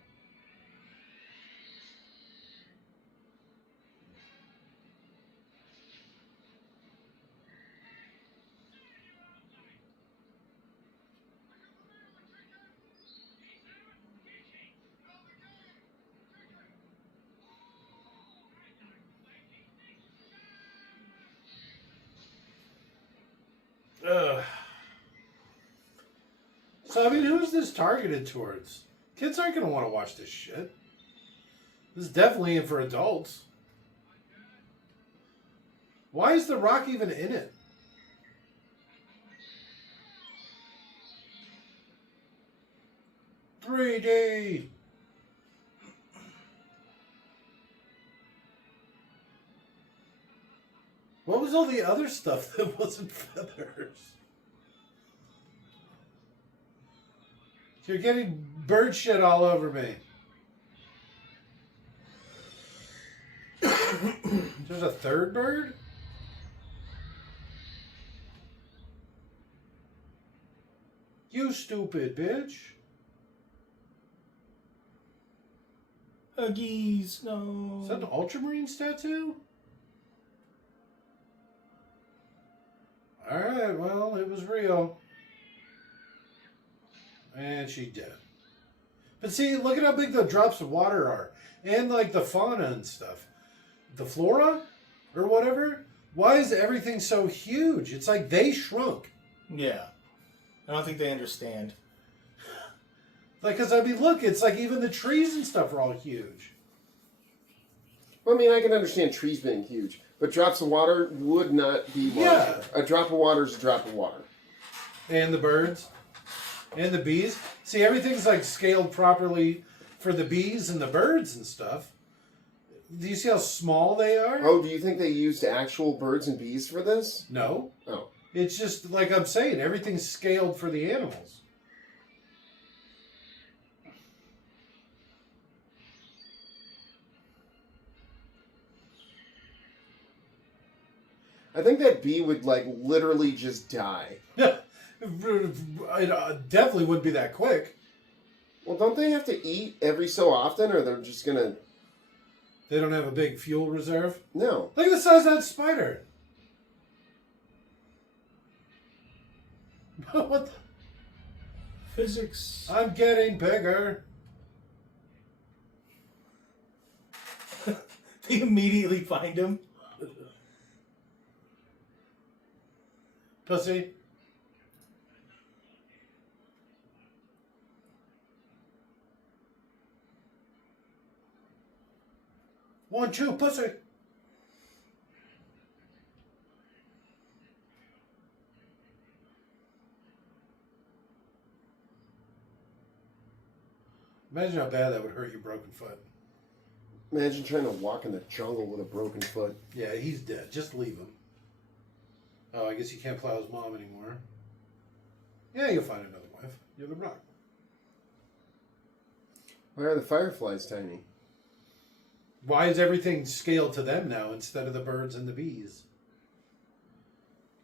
Ugh. So, I mean, who's this targeted towards? Kids aren't going to want to watch this shit. This is definitely in for adults. Why is The Rock even in it? $3D. What was all the other stuff that wasn't feathers? You're getting bird shit all over me. There's a third bird? You stupid bitch. Huggies, no. Is that an Ultramarines tattoo? Alright, well, it was real. And she's dead. But see, look at how big the drops of water are. And, like, the fauna and stuff. The flora? Or whatever? Why is everything so huge? It's like they shrunk. Yeah. I don't think they understand. Like, because, I mean, look, it's like even the trees and stuff are all huge. Well, I mean, I can understand trees being huge, but drops of water would not be larger. Yeah. A drop of water is a drop of water. And the birds. And the bees. See, everything's, like, scaled properly for the bees and the birds and stuff. Do you see how small they are? Oh, do you think they used actual birds and bees for this? No. Oh. It's just, like I'm saying, everything's scaled for the animals. I think that bee would, like, literally just die. It definitely wouldn't be that quick. Well, don't they have to eat every so often, or they're just gonna... They don't have a big fuel reserve. No. Look at the size of that spider. What the? Physics. I'm getting bigger. They immediately find him. Pussy. One, two, pussy. Imagine how bad that would hurt your broken foot. Imagine trying to walk in the jungle with a broken foot. Yeah, he's dead. Just leave him. Oh, I guess he can't plow his mom anymore. Yeah, you'll find another wife. You're the Rock. Why are the fireflies tiny? Why is everything scaled to them now instead of the birds and the bees?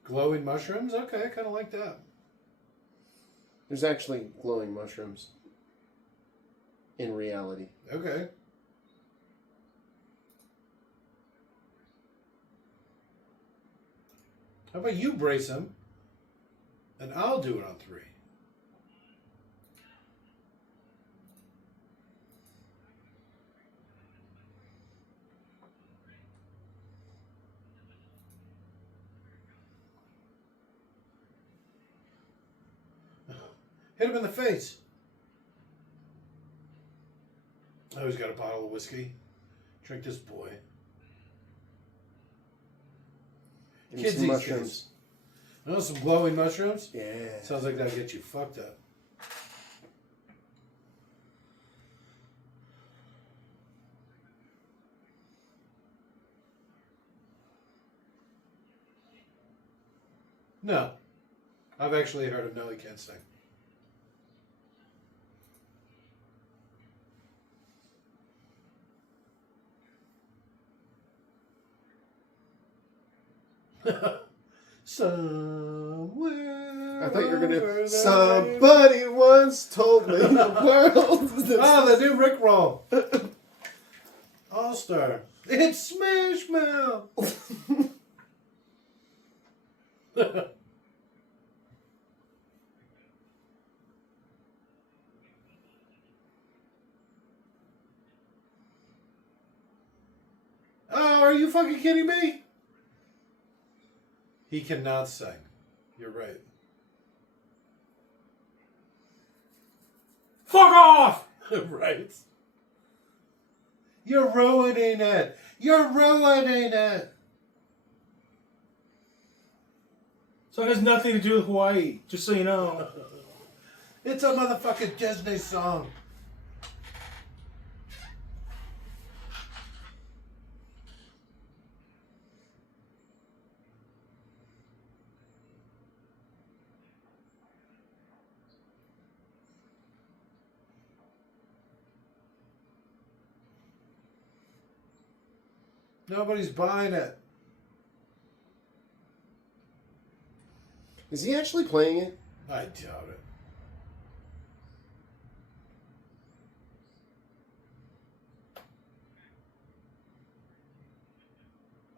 Glowing mushrooms? Okay, I kind of like that. There's actually glowing mushrooms in reality. Okay. How about you brace them, and I'll do it on 3. Hit him in the face. Oh, he's got a bottle of whiskey. Drink this, boy. Give me Kids some eat mushrooms. Oh, some glowing mushrooms? Yeah. Sounds like that'll get you fucked up. No. I've actually heard him. No, he can't sing. Somewhere. I thought you were over gonna. the Somebody once told me the world. Oh, the new Rickroll. All Star. It's Smash Mouth. Oh, are you fucking kidding me? He cannot sing. You're right. Fuck off! Right. You're ruining it. You're ruining it. So it has nothing to do with Hawaii, just so you know. It's a motherfucking Disney song. Nobody's buying it. Is he actually playing it? I doubt it.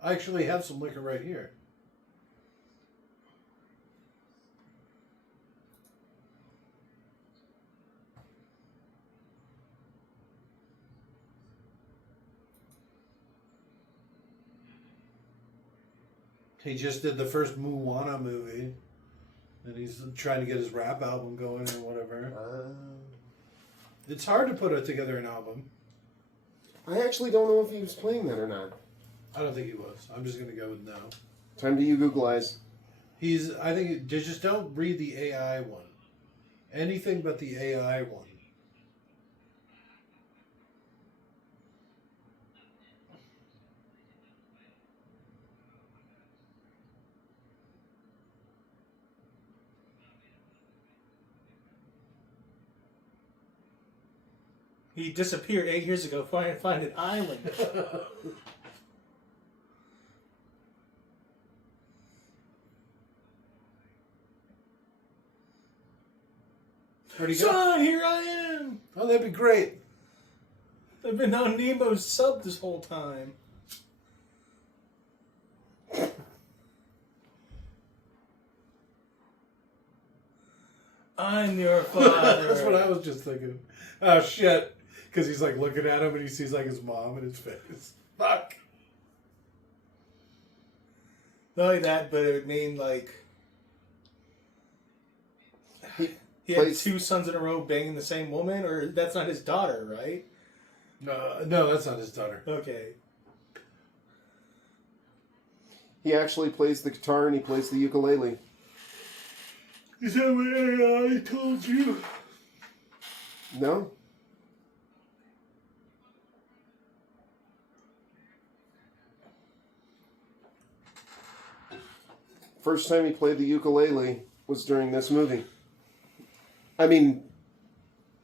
I actually have some liquor right here. He just did the first Moana movie. And he's trying to get his rap album going or whatever. It's hard to put together an album. I actually don't know if he was playing that or not. I don't think he was. I'm just going to go with no. Time to you Google eyes. I think, just don't read the AI one. Anything but the AI one. He disappeared 8 years ago, find an island. Where'd he go? Son, here I am! Oh, that'd be great. I've been on Nemo's sub this whole time. I'm your father. That's what I was just thinking. Oh, shit. Because he's like looking at him and he sees like his mom in his face. Fuck. Not only that, but it would mean like he had plays- 2 sons in a row banging the same woman, or that's not his daughter, right? No, that's not his daughter. Okay. He actually plays the guitar and he plays the ukulele. Is that what AI told you? No? First time he played the ukulele was during this movie. I mean,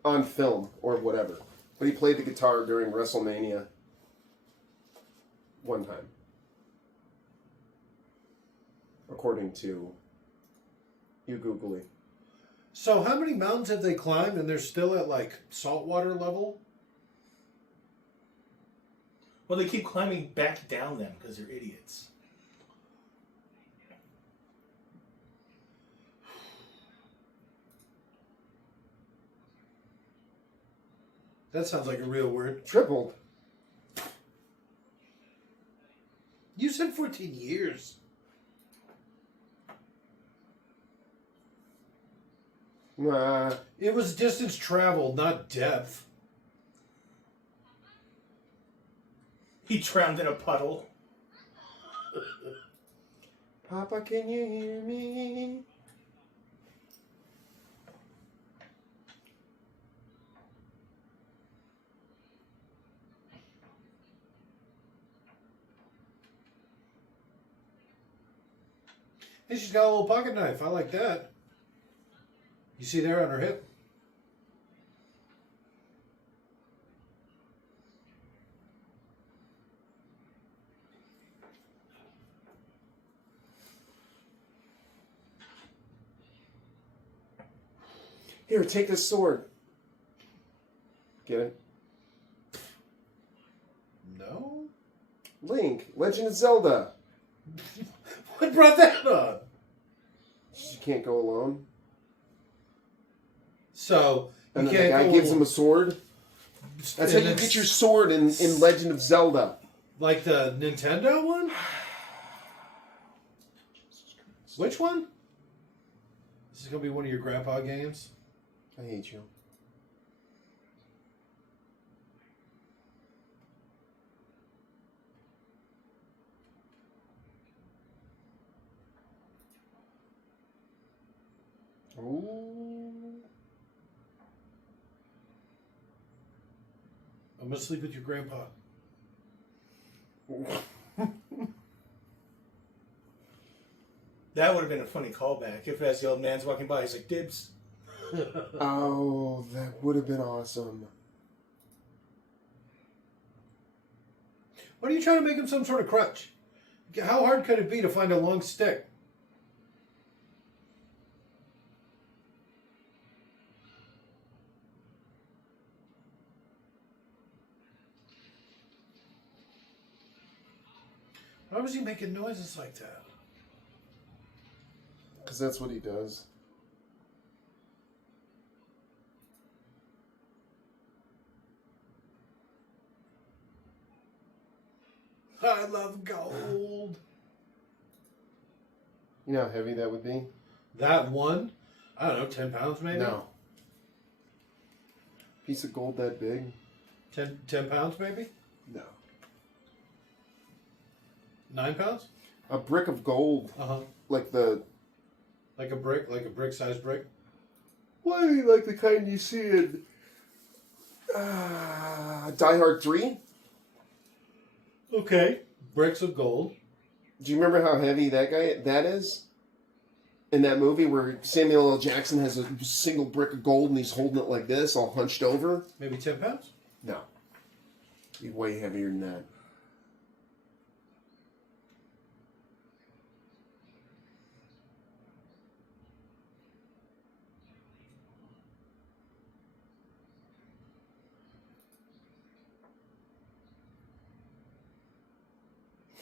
on film or whatever. But he played the guitar during WrestleMania. one time. According to you Googly. So how many mountains have they climbed and they're still at like saltwater level? Well, they keep climbing back down them because they're idiots. That sounds like a real word. Tripled. You said 14 years. Nah. It was distance traveled, not depth. He drowned in a puddle. Papa, can you hear me? Hey, she's got a little pocket knife. I like that. You see there on her hip? Here, take this sword. Get it? No. Link, Legend of Zelda. What brought that on? She can't go alone. So, And you then the can't guy go gives him a sword. That's how and you it's get your sword in Legend of Zelda. Like the Nintendo one? Which one? This is going to be one of your grandpa games? I hate you. Ooh. I'm going to sleep with your grandpa. That would have been a funny callback if as the old man's walking by, he's like, dibs. Oh, that would have been awesome. What are you trying to make him some sort of crutch? How hard could it be to find a long stick? Why was he making noises like that? Because that's what he does. I love gold. You know how heavy that would be? That one? I don't know, 10 pounds maybe? No. Piece of gold that big? 10 pounds maybe? No. 9 pounds? A brick of gold. Uh-huh. Like a brick sized brick? Why do you like the kind you see in Die Hard 3? Okay. Bricks of gold. Do you remember how heavy that is? In that movie where Samuel L. Jackson has a single brick of gold and he's holding it like this, all hunched over? Maybe 10 pounds? No. Be way heavier than that.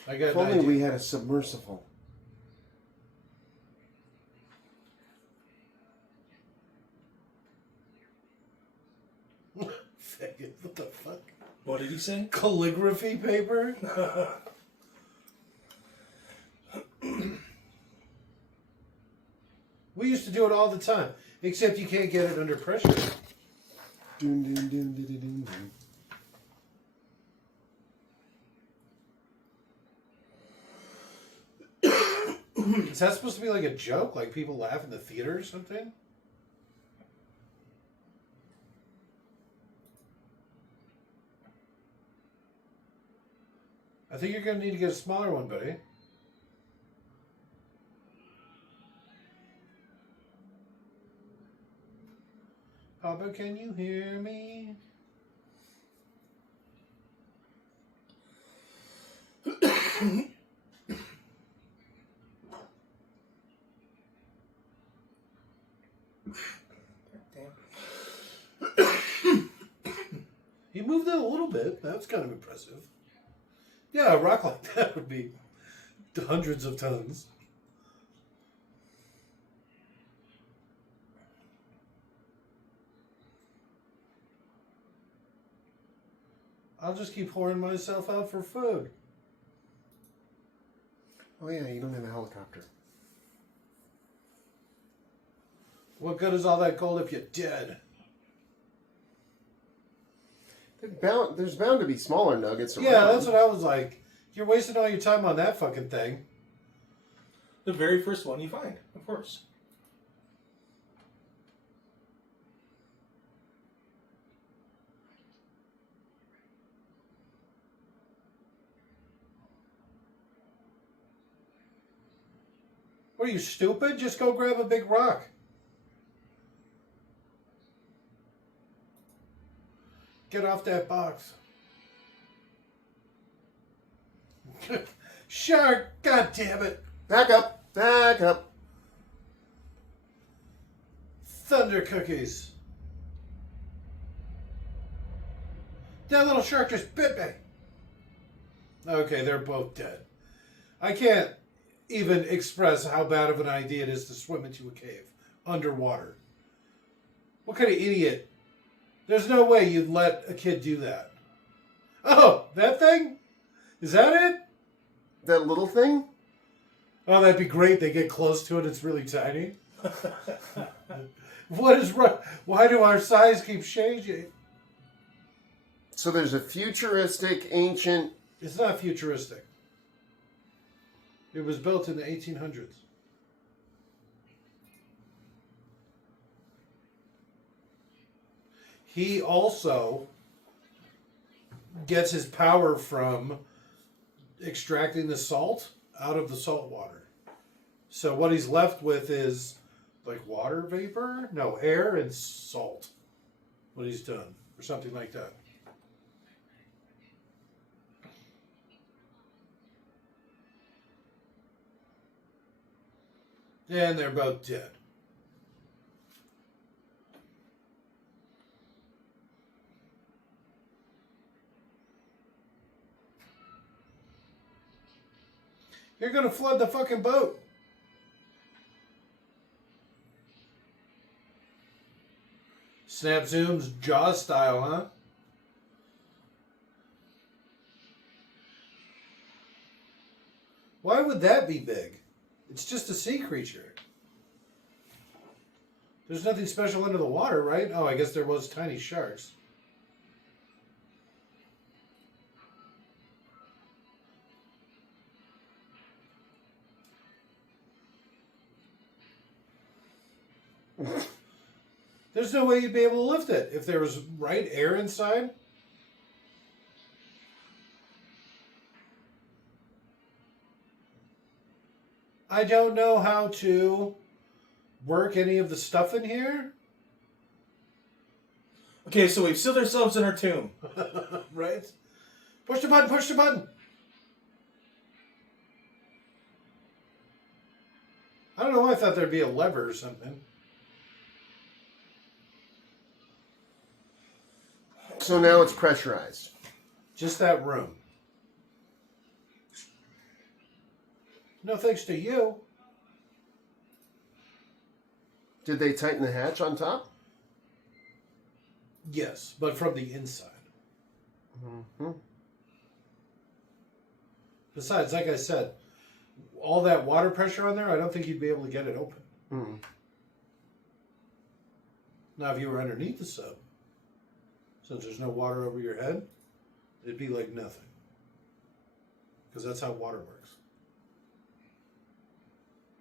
I got If an only idea. we had a submersible. What the fuck? What did he say? Calligraphy paper? We used to do it all the time, except you can't get it under pressure. Dun, dun, dun, dun, dun, dun, dun. Is that supposed to be like a joke? Like people laugh in the theater or something? I think you're going to need to get a smaller one, buddy. Papa, can you hear me? moved it a little bit. That was kind of impressive. Yeah, a rock like that would be hundreds of tons. I'll just keep pouring myself out for food. Oh yeah, you don't have a helicopter. What good is all that gold if you're dead? There's bound to be smaller nuggets around. Yeah, that's what I was like. You're wasting all your time on that fucking thing. The very first one you find, of course. What are you, stupid? Just go grab a big rock. Get off that box. Shark! God damn it! Back up! Back up! Thunder cookies. That little shark just bit me. Okay, they're both dead. I can't even express how bad of an idea it is to swim into a cave underwater. What kind of idiot? There's no way you'd let a kid do that. Oh, that thing? Is that it? That little thing? Oh, that'd be great. They get close to it. It's really tiny. What is wrong? Why do our size keep changing? So there's a futuristic, ancient... It's not futuristic. It was built in the 1800s. He also gets his power from extracting the salt out of the salt water. So what he's left with is like water vapor? No, air and salt. What he's done, or something like that. And they're both dead. You're gonna flood the fucking boat. Snap zooms, Jaws style, huh? Why would that be big? It's just a sea creature. There's nothing special under the water, right? Oh, I guess there was tiny sharks. There's no way you'd be able to lift it if there was right air inside. I don't know how to work any of the stuff in here. Okay, so we've sealed ourselves in our tomb. Right? Push the button, push the button. I don't know why I thought there'd be a lever or something. So now it's pressurized. Just that room. No thanks to you. Did they tighten the hatch on top? Yes, but from the inside. Mm-hmm. Besides, like I said, all that water pressure on there, I don't think you'd be able to get it open. Mm. Now, if you were underneath the sub, since there's no water over your head, it'd be like nothing. Because that's how water works.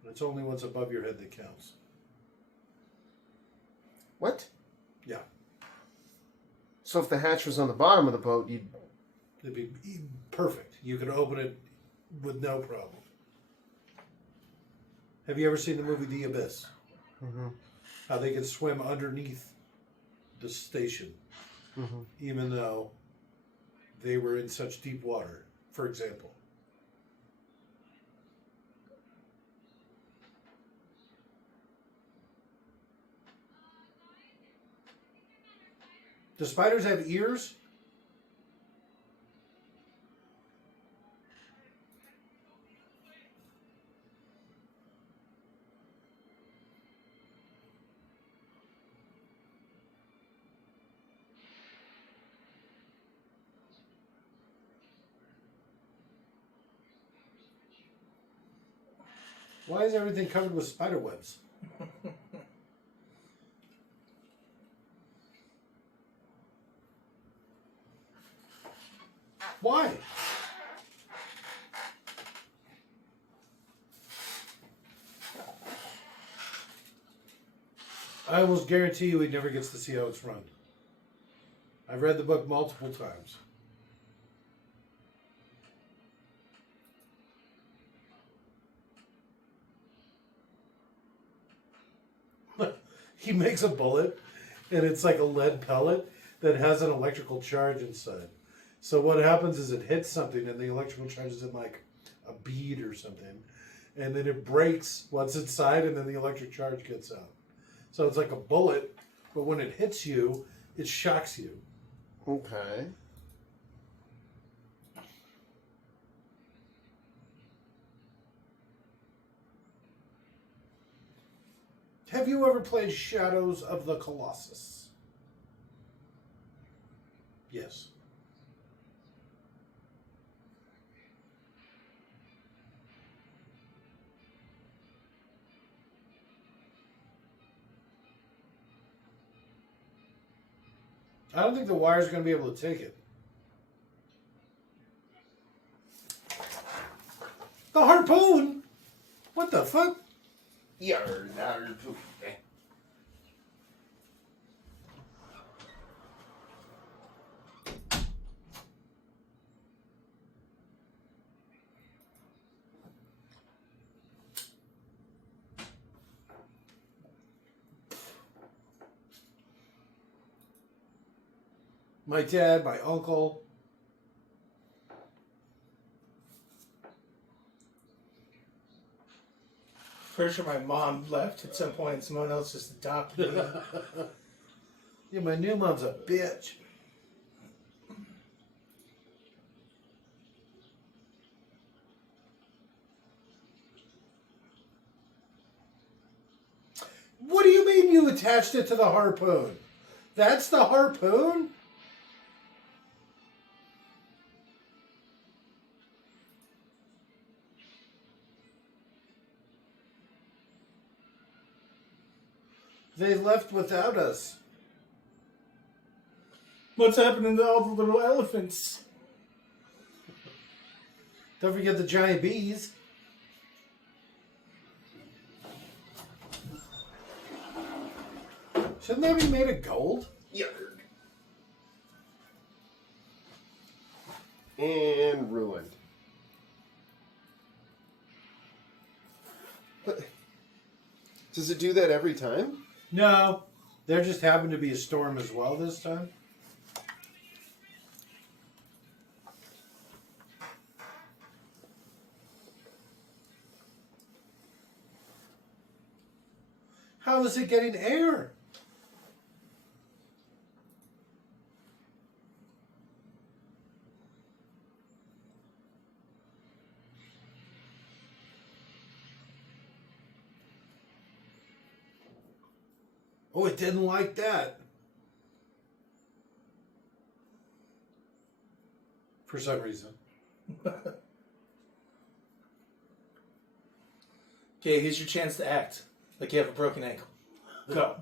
It's only what's above your head that counts. What? Yeah. So if the hatch was on the bottom of the boat, It'd be perfect. You could open it with no problem. Have you ever seen the movie The Abyss? Mm-hmm. How they can swim underneath the station, Mm-hmm. even though they were in such deep water, for example. Do spiders have ears? Why is everything covered with spider webs? Why? I almost guarantee you he never gets to see how it's run. I've read the book multiple times. He makes a bullet, and it's like a lead pellet that has an electrical charge inside. So what happens is it hits something, and the electrical charge is in like a bead or something, and then it breaks what's inside, and then the electric charge gets out. So it's like a bullet, but when it hits you, it shocks you. Okay. Have you ever played Shadows of the Colossus? Yes. I don't think the wire's going to be able to take it. The harpoon? What the fuck? Yarr. My dad, my uncle. Pretty sure my mom left at some point and someone else just adopted me. Yeah, my new mom's a bitch. What do you mean you attached it to the harpoon? That's the harpoon? They left without us. What's happening to all the little elephants? Don't forget the giant bees. Shouldn't that be made of gold? Yarr. And ruined. But does it do that every time? No. There just happened to be a storm as well this time. How is it getting air? Oh, it didn't like that. For some reason. Okay, here's your chance to act like you have a broken ankle. Go.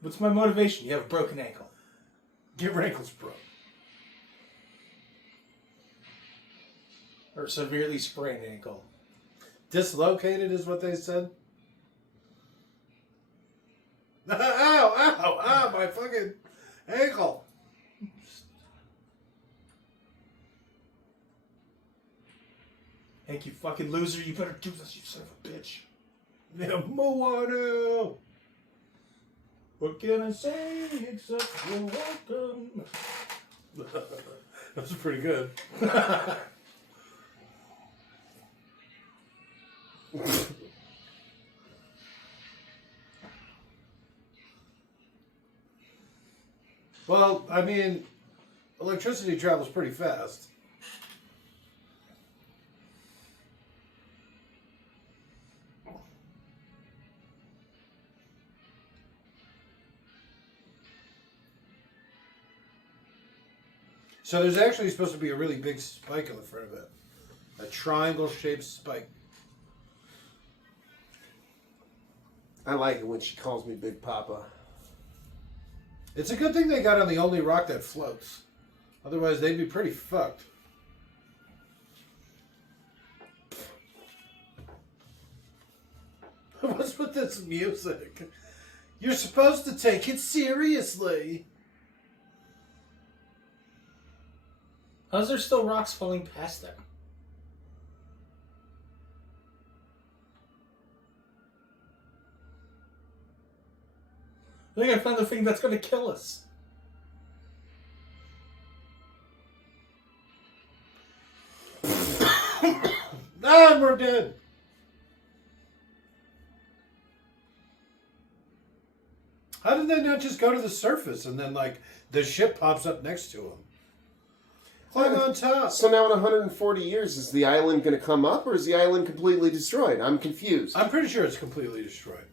What's my motivation? You have a broken ankle. Get your ankles broke. Or severely sprained ankle. Dislocated is what they said. Ow, ow, ow, my fucking ankle. Hank, you fucking loser, you better do this, you son of a bitch. Yeah, Moana. What can I say except you're welcome? That was pretty good. Well, I mean, electricity travels pretty fast. So there's actually supposed to be a really big spike on the front of it. A triangle-shaped spike. I like it when she calls me Big Papa. It's a good thing they got on the only rock that floats. Otherwise, they'd be pretty fucked. What's with this music? You're supposed to take it seriously. How's there still rocks falling past them? I think I found the thing that's going to kill us. And we're dead. How did they not just go to the surface and then, like, the ship pops up next to them? Climb on top. So now in 140 years, is the island going to come up, or is the island completely destroyed? I'm confused. I'm pretty sure it's completely destroyed.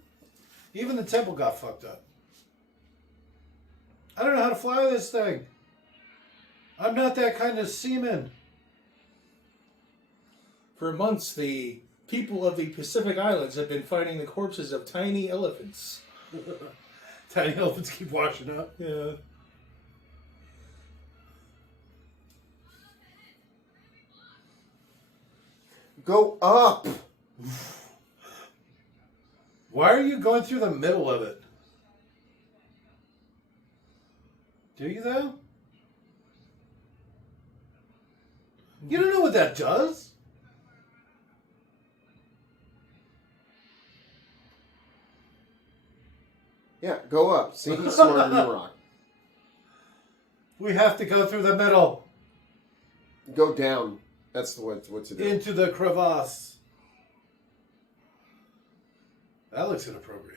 Even the temple got fucked up. I don't know how to fly this thing. I'm not that kind of seaman. For months, the people of the Pacific Islands have been finding the corpses of tiny elephants. Tiny elephants keep washing up. Yeah. Go up! Why are you going through the middle of it? Do you, though? You don't know what that does? Yeah, go up. See, he's smarter than Rock. We have to go through the middle. Go down. That's what to do. Into the crevasse. That looks inappropriate.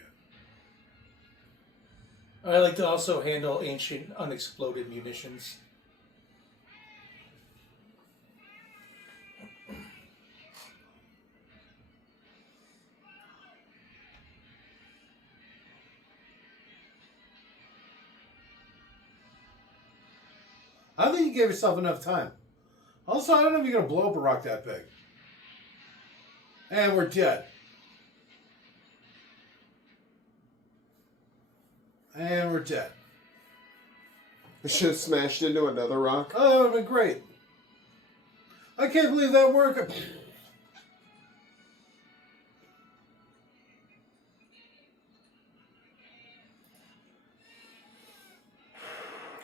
I like to also handle ancient unexploded munitions. I don't think you gave yourself enough time. Also, I don't know if you're going to blow up a rock that big. And we're dead. And we're dead. We should have smashed into another rock. Oh, that would have been great. I can't believe that worked.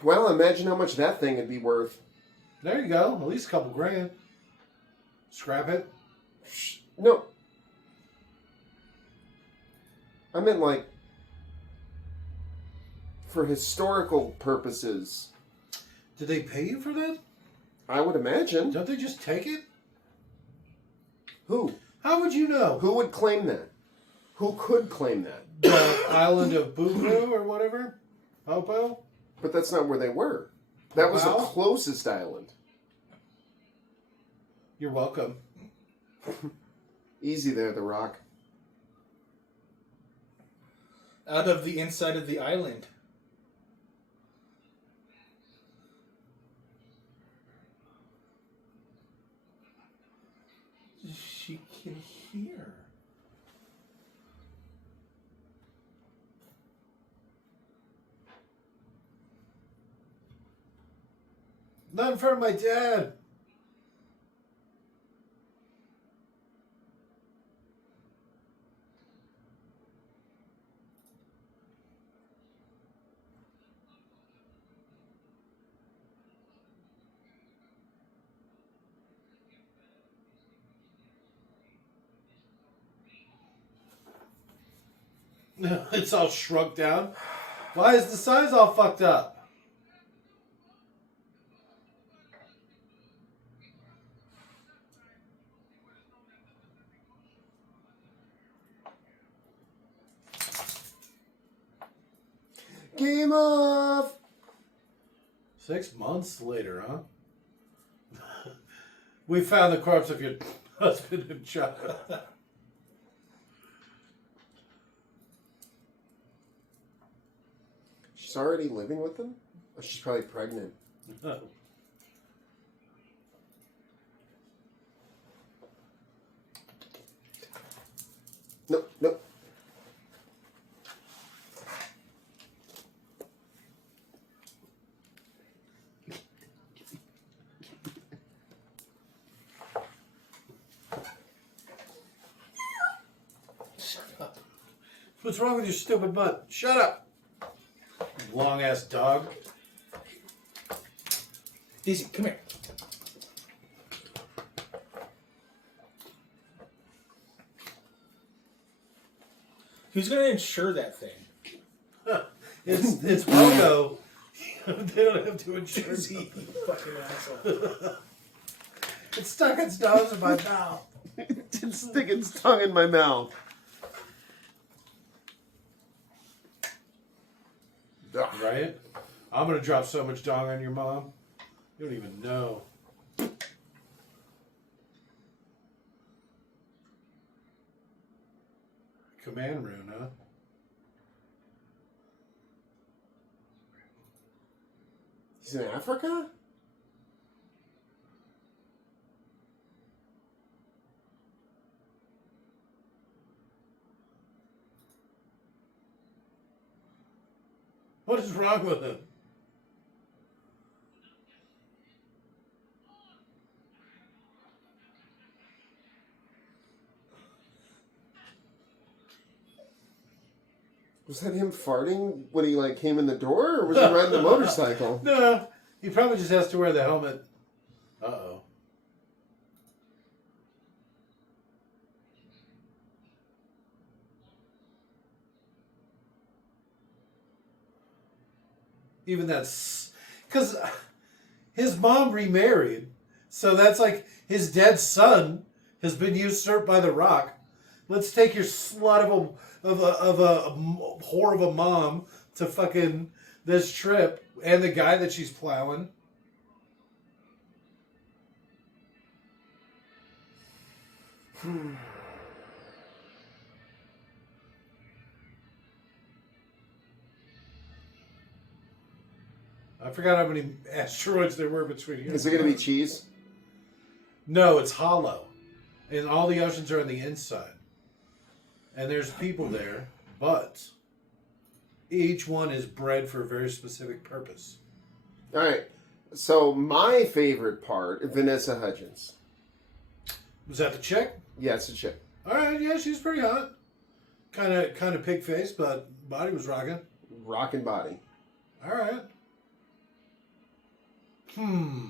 Well, imagine how much that thing would be worth. There you go. At least a couple grand. Scrap it. No. I meant like for historical purposes. Did they pay you for that? I would imagine. Don't they just take it? Who? How would you know? Who would claim that? Who could claim that? The island of Boo or whatever? Popo? But that's not where they were. That was the Wow. closest island. You're welcome. Easy there, The Rock. Out of the inside of the island. She can hear. Not in front of my dad. It's all shrunk down. Why is the size all fucked up? Game off! 6 months later, huh? We found the corpse of your husband and child. She's already living with them? Oh, she's probably pregnant. No, no. What's wrong with your stupid butt? Shut up. Long ass dog. Daisy, come here. Who's gonna insure that thing? It's Logo. They don't have to insure Daisy, something. you fucking asshole. It stuck its nose in my mouth. It did stick its tongue in my mouth. Right? I'm gonna drop so much dong on your mom. You don't even know. Command rune, huh? He's in Africa? What is wrong with him? Was that him farting when he like came in the door, or was he riding the motorcycle? No, he probably just has to wear the helmet. Uh-oh. Even that's... Because his mom remarried, so that's like his dead son has been usurped by the Rock. Let's take your slut of a whore of a mom to fucking this trip, and the guy that she's plowing. I forgot how many asteroids there were between here. Is it going to be cheese? No, it's hollow. And all the oceans are on the inside. And there's people there, but each one is bred for a very specific purpose. All right. So my favorite part, Vanessa Hudgens. Was that the chick? Yeah, it's a chick. All right, yeah, she's pretty hot. Kind of pig face, but body was rocking. Rockin' body. All right.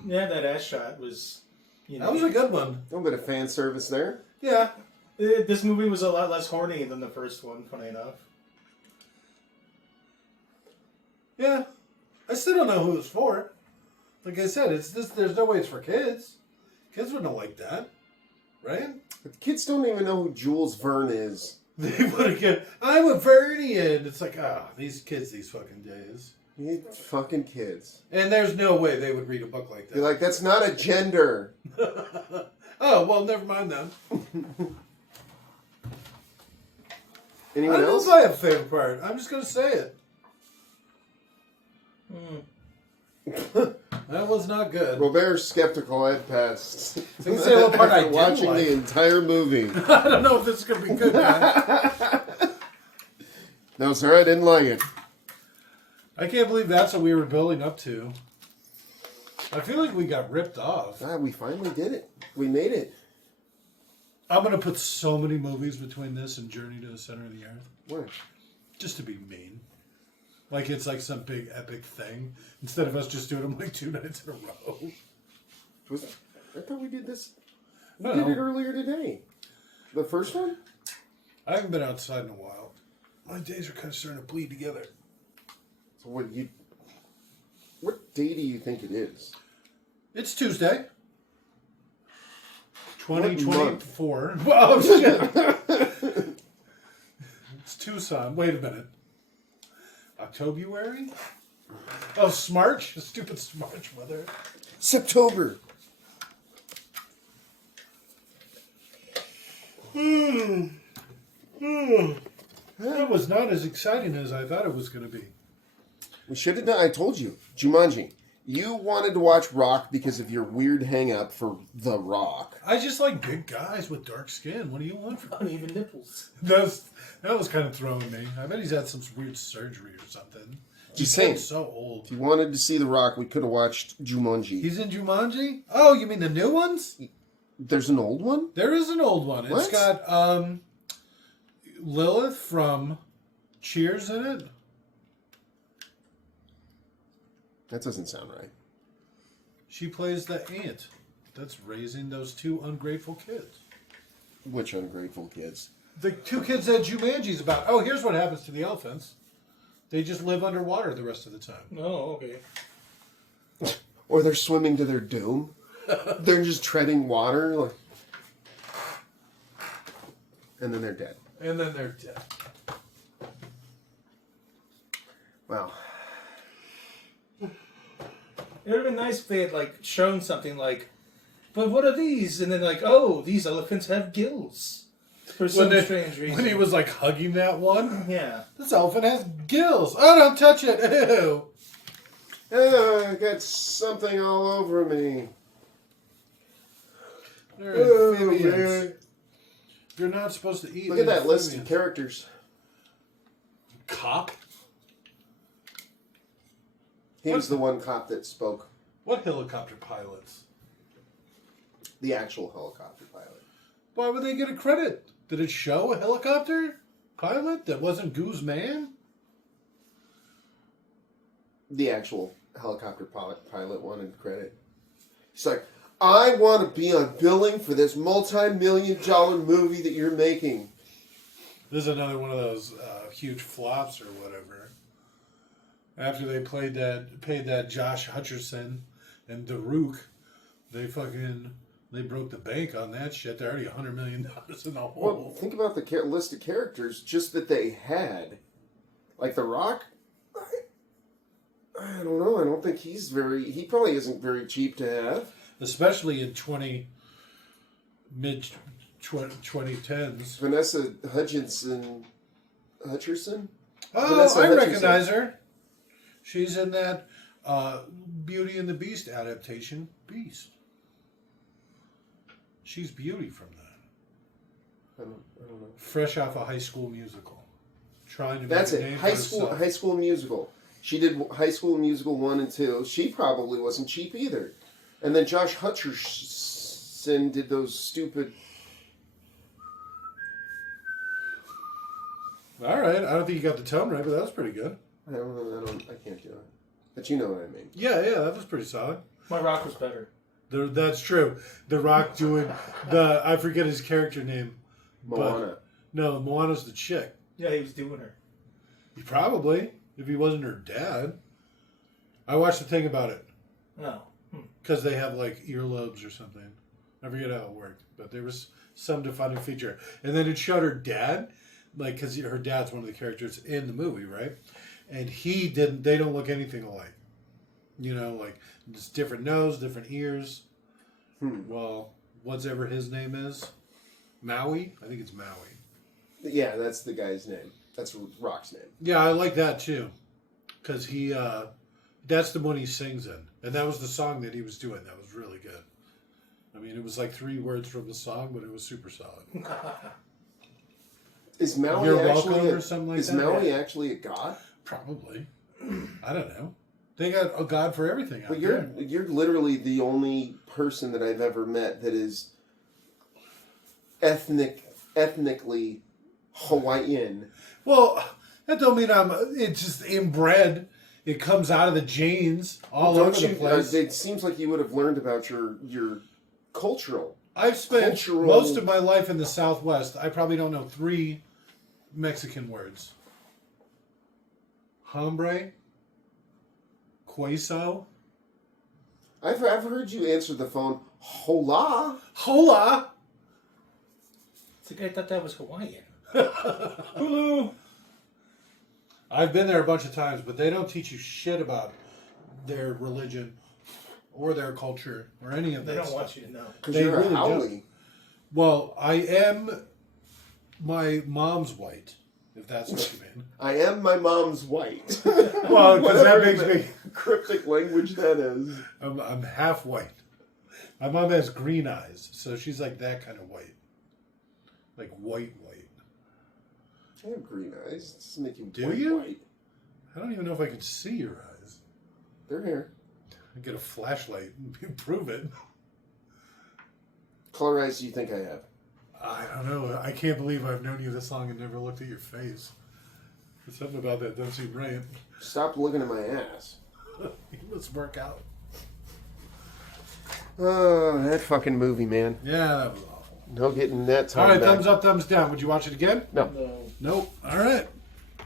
Yeah, that ass shot was... That was a good one. A little bit of fan service there. Yeah. This movie was a lot less horny than the first one, funny enough. Yeah. I still don't know who it's for. Like I said, it's this. There's no way it's for kids. Kids wouldn't like that. Right? But the kids don't even know who Jules Verne is. They would have get, I'm a Vernian. It's like, these kids these fucking days. You fucking kids. And there's no way they would read a book like that. You're like, that's not a gender. Oh, well, never mind then. Anyone I don't else? know if I have a favorite part. I'm just going to say it. That was not good. Robert's skeptical Ed passed. So you can say what part I After didn't watching like. the entire movie. I don't know if this is going to be good, man. No, sir, I didn't like it. I can't believe that's what we were building up to. I feel like we got ripped off. Ah, we finally did it. We made it. I'm going to put so many movies between this and Journey to the Center of the Earth. Where? Just to be mean. Like it's like some big epic thing. Instead of us just doing them like 2 nights in a row. I thought we did this. We No. did it earlier today. The first one? I haven't been outside in a while. My days are kind of starting to bleed together. So what day do you think it is? It's Tuesday. What 2024. Oh, shit. It's Tucson. Wait a minute. Octobuary? Oh, Smarch? Stupid Smarch weather. September. That was not as exciting as I thought it was going to be. We should have done. I told you, Jumanji. You wanted to watch Rock because of your weird hang-up for The Rock. I just like big guys with dark skin. What do you want from me? Uneven nipples. That was kind of throwing me. I bet he's had some weird surgery or something. He's saying. so old. If you wanted to see The Rock, we could have watched Jumanji. He's in Jumanji? Oh, you mean the new ones? There's an old one? There is an old one. It's What? got Lilith from Cheers in it? That doesn't sound right. She plays the aunt that's raising those two ungrateful kids. Which ungrateful kids? The two kids that Jumanji's about. Oh, here's what happens to the elephants. They just live underwater the rest of the time. Oh, okay. Or they're swimming to their doom. They're just treading water. Like... And then they're dead. And then they're dead. Wow. It would have been nice if they had like shown something like, but what are these? And then like, oh, these elephants have gills. For some strange reason. When he was like hugging that one. Yeah. This elephant has gills. Oh, don't touch it. Ew. I got something all over me. They're amphibians. You're not supposed to eat. Look at that list of amphibians. characters. Cop? He was the one cop that spoke. What helicopter pilots? The actual helicopter pilot. Why would they get a credit? Did it show a helicopter pilot that wasn't Goo's man? The actual helicopter pilot wanted credit. He's like, I want to be on billing for this multi-million-dollar movie that you're making. This is another one of those huge flops or whatever. After they paid that Josh Hutcherson and Darouk, they broke the bank on that shit. They're already $100 million in the hole. Well, think about the list of characters just that they had. Like The Rock, I don't know. I don't think he probably isn't very cheap to have. Especially in mid-2010s. Vanessa Hudgens and Hutcherson? Oh, Vanessa I Hutcherson. recognize her. She's in that Beauty and the Beast adaptation, Beast. She's Beauty from that. I don't know. Fresh off a High School Musical. Trying to That's make a it. name High for School herself. High School Musical. She did High School Musical 1 and 2. She probably wasn't cheap either. And then Josh Hutcherson did those stupid... All right. I don't think you got the tone right, but that was pretty good. I can't do it. But you know what I mean. Yeah, that was pretty solid. My Rock was better. That's true. The Rock doing I forget his character name. Moana. No, Moana's the chick. Yeah, he was doing her. He probably, if he wasn't her dad. I watched the thing about it. No. Because they have like earlobes or something. I forget how it worked, but there was some defining feature. And then it showed her dad, like, because her dad's one of the characters in the movie, right? And they don't look anything alike. You know, like, just different nose, different ears. Well, whatever his name is. Maui? I think it's Maui. Yeah, that's the guy's name. That's Rock's name. Yeah, I like that too. Because that's the one he sings in. And that was the song that he was doing. That was really good. I mean, it was like 3 words from the song, but it was super solid. Is Maui You're actually welcome or something like is that? Maui actually a god? Probably. I don't know. They got a god for everything out But there. you're literally the only person that I've ever met that is ethnically Hawaiian. Well, that don't mean it's just inbred. It comes out of the genes all over the place. It seems like you would have learned about your cultural. I've spent cultural- most of my life in the Southwest. I probably don't know 3 Mexican words. Hombre. Queso. I've heard you answer the phone. Hola. Hola. It's like I thought that was Hawaiian. Hulu. I've been there a bunch of times, but they don't teach you shit about their religion or their culture or any of that They don't stuff. want you to know. Because They you're really a haole. Well, I am my mom's white, if that's what you mean. I am my mom's white. Well, because that makes me... cryptic language that is. I'm half white. My mom has green eyes, so she's like that kind of white. Like white. I have green eyes. It doesn't make you Do white, you? white. I don't even know if I can see your eyes. They're here. I get a flashlight and prove it. Color eyes do you think I have? I don't know. I can't believe I've known you this long and never looked at your face. Something about that doesn't seem right. Stop looking at my ass. He must work out. Oh, that fucking movie, man. Yeah, that was awful. No getting that time All right, back. thumbs up, thumbs down. Would you watch it again? No. No. Nope. All right.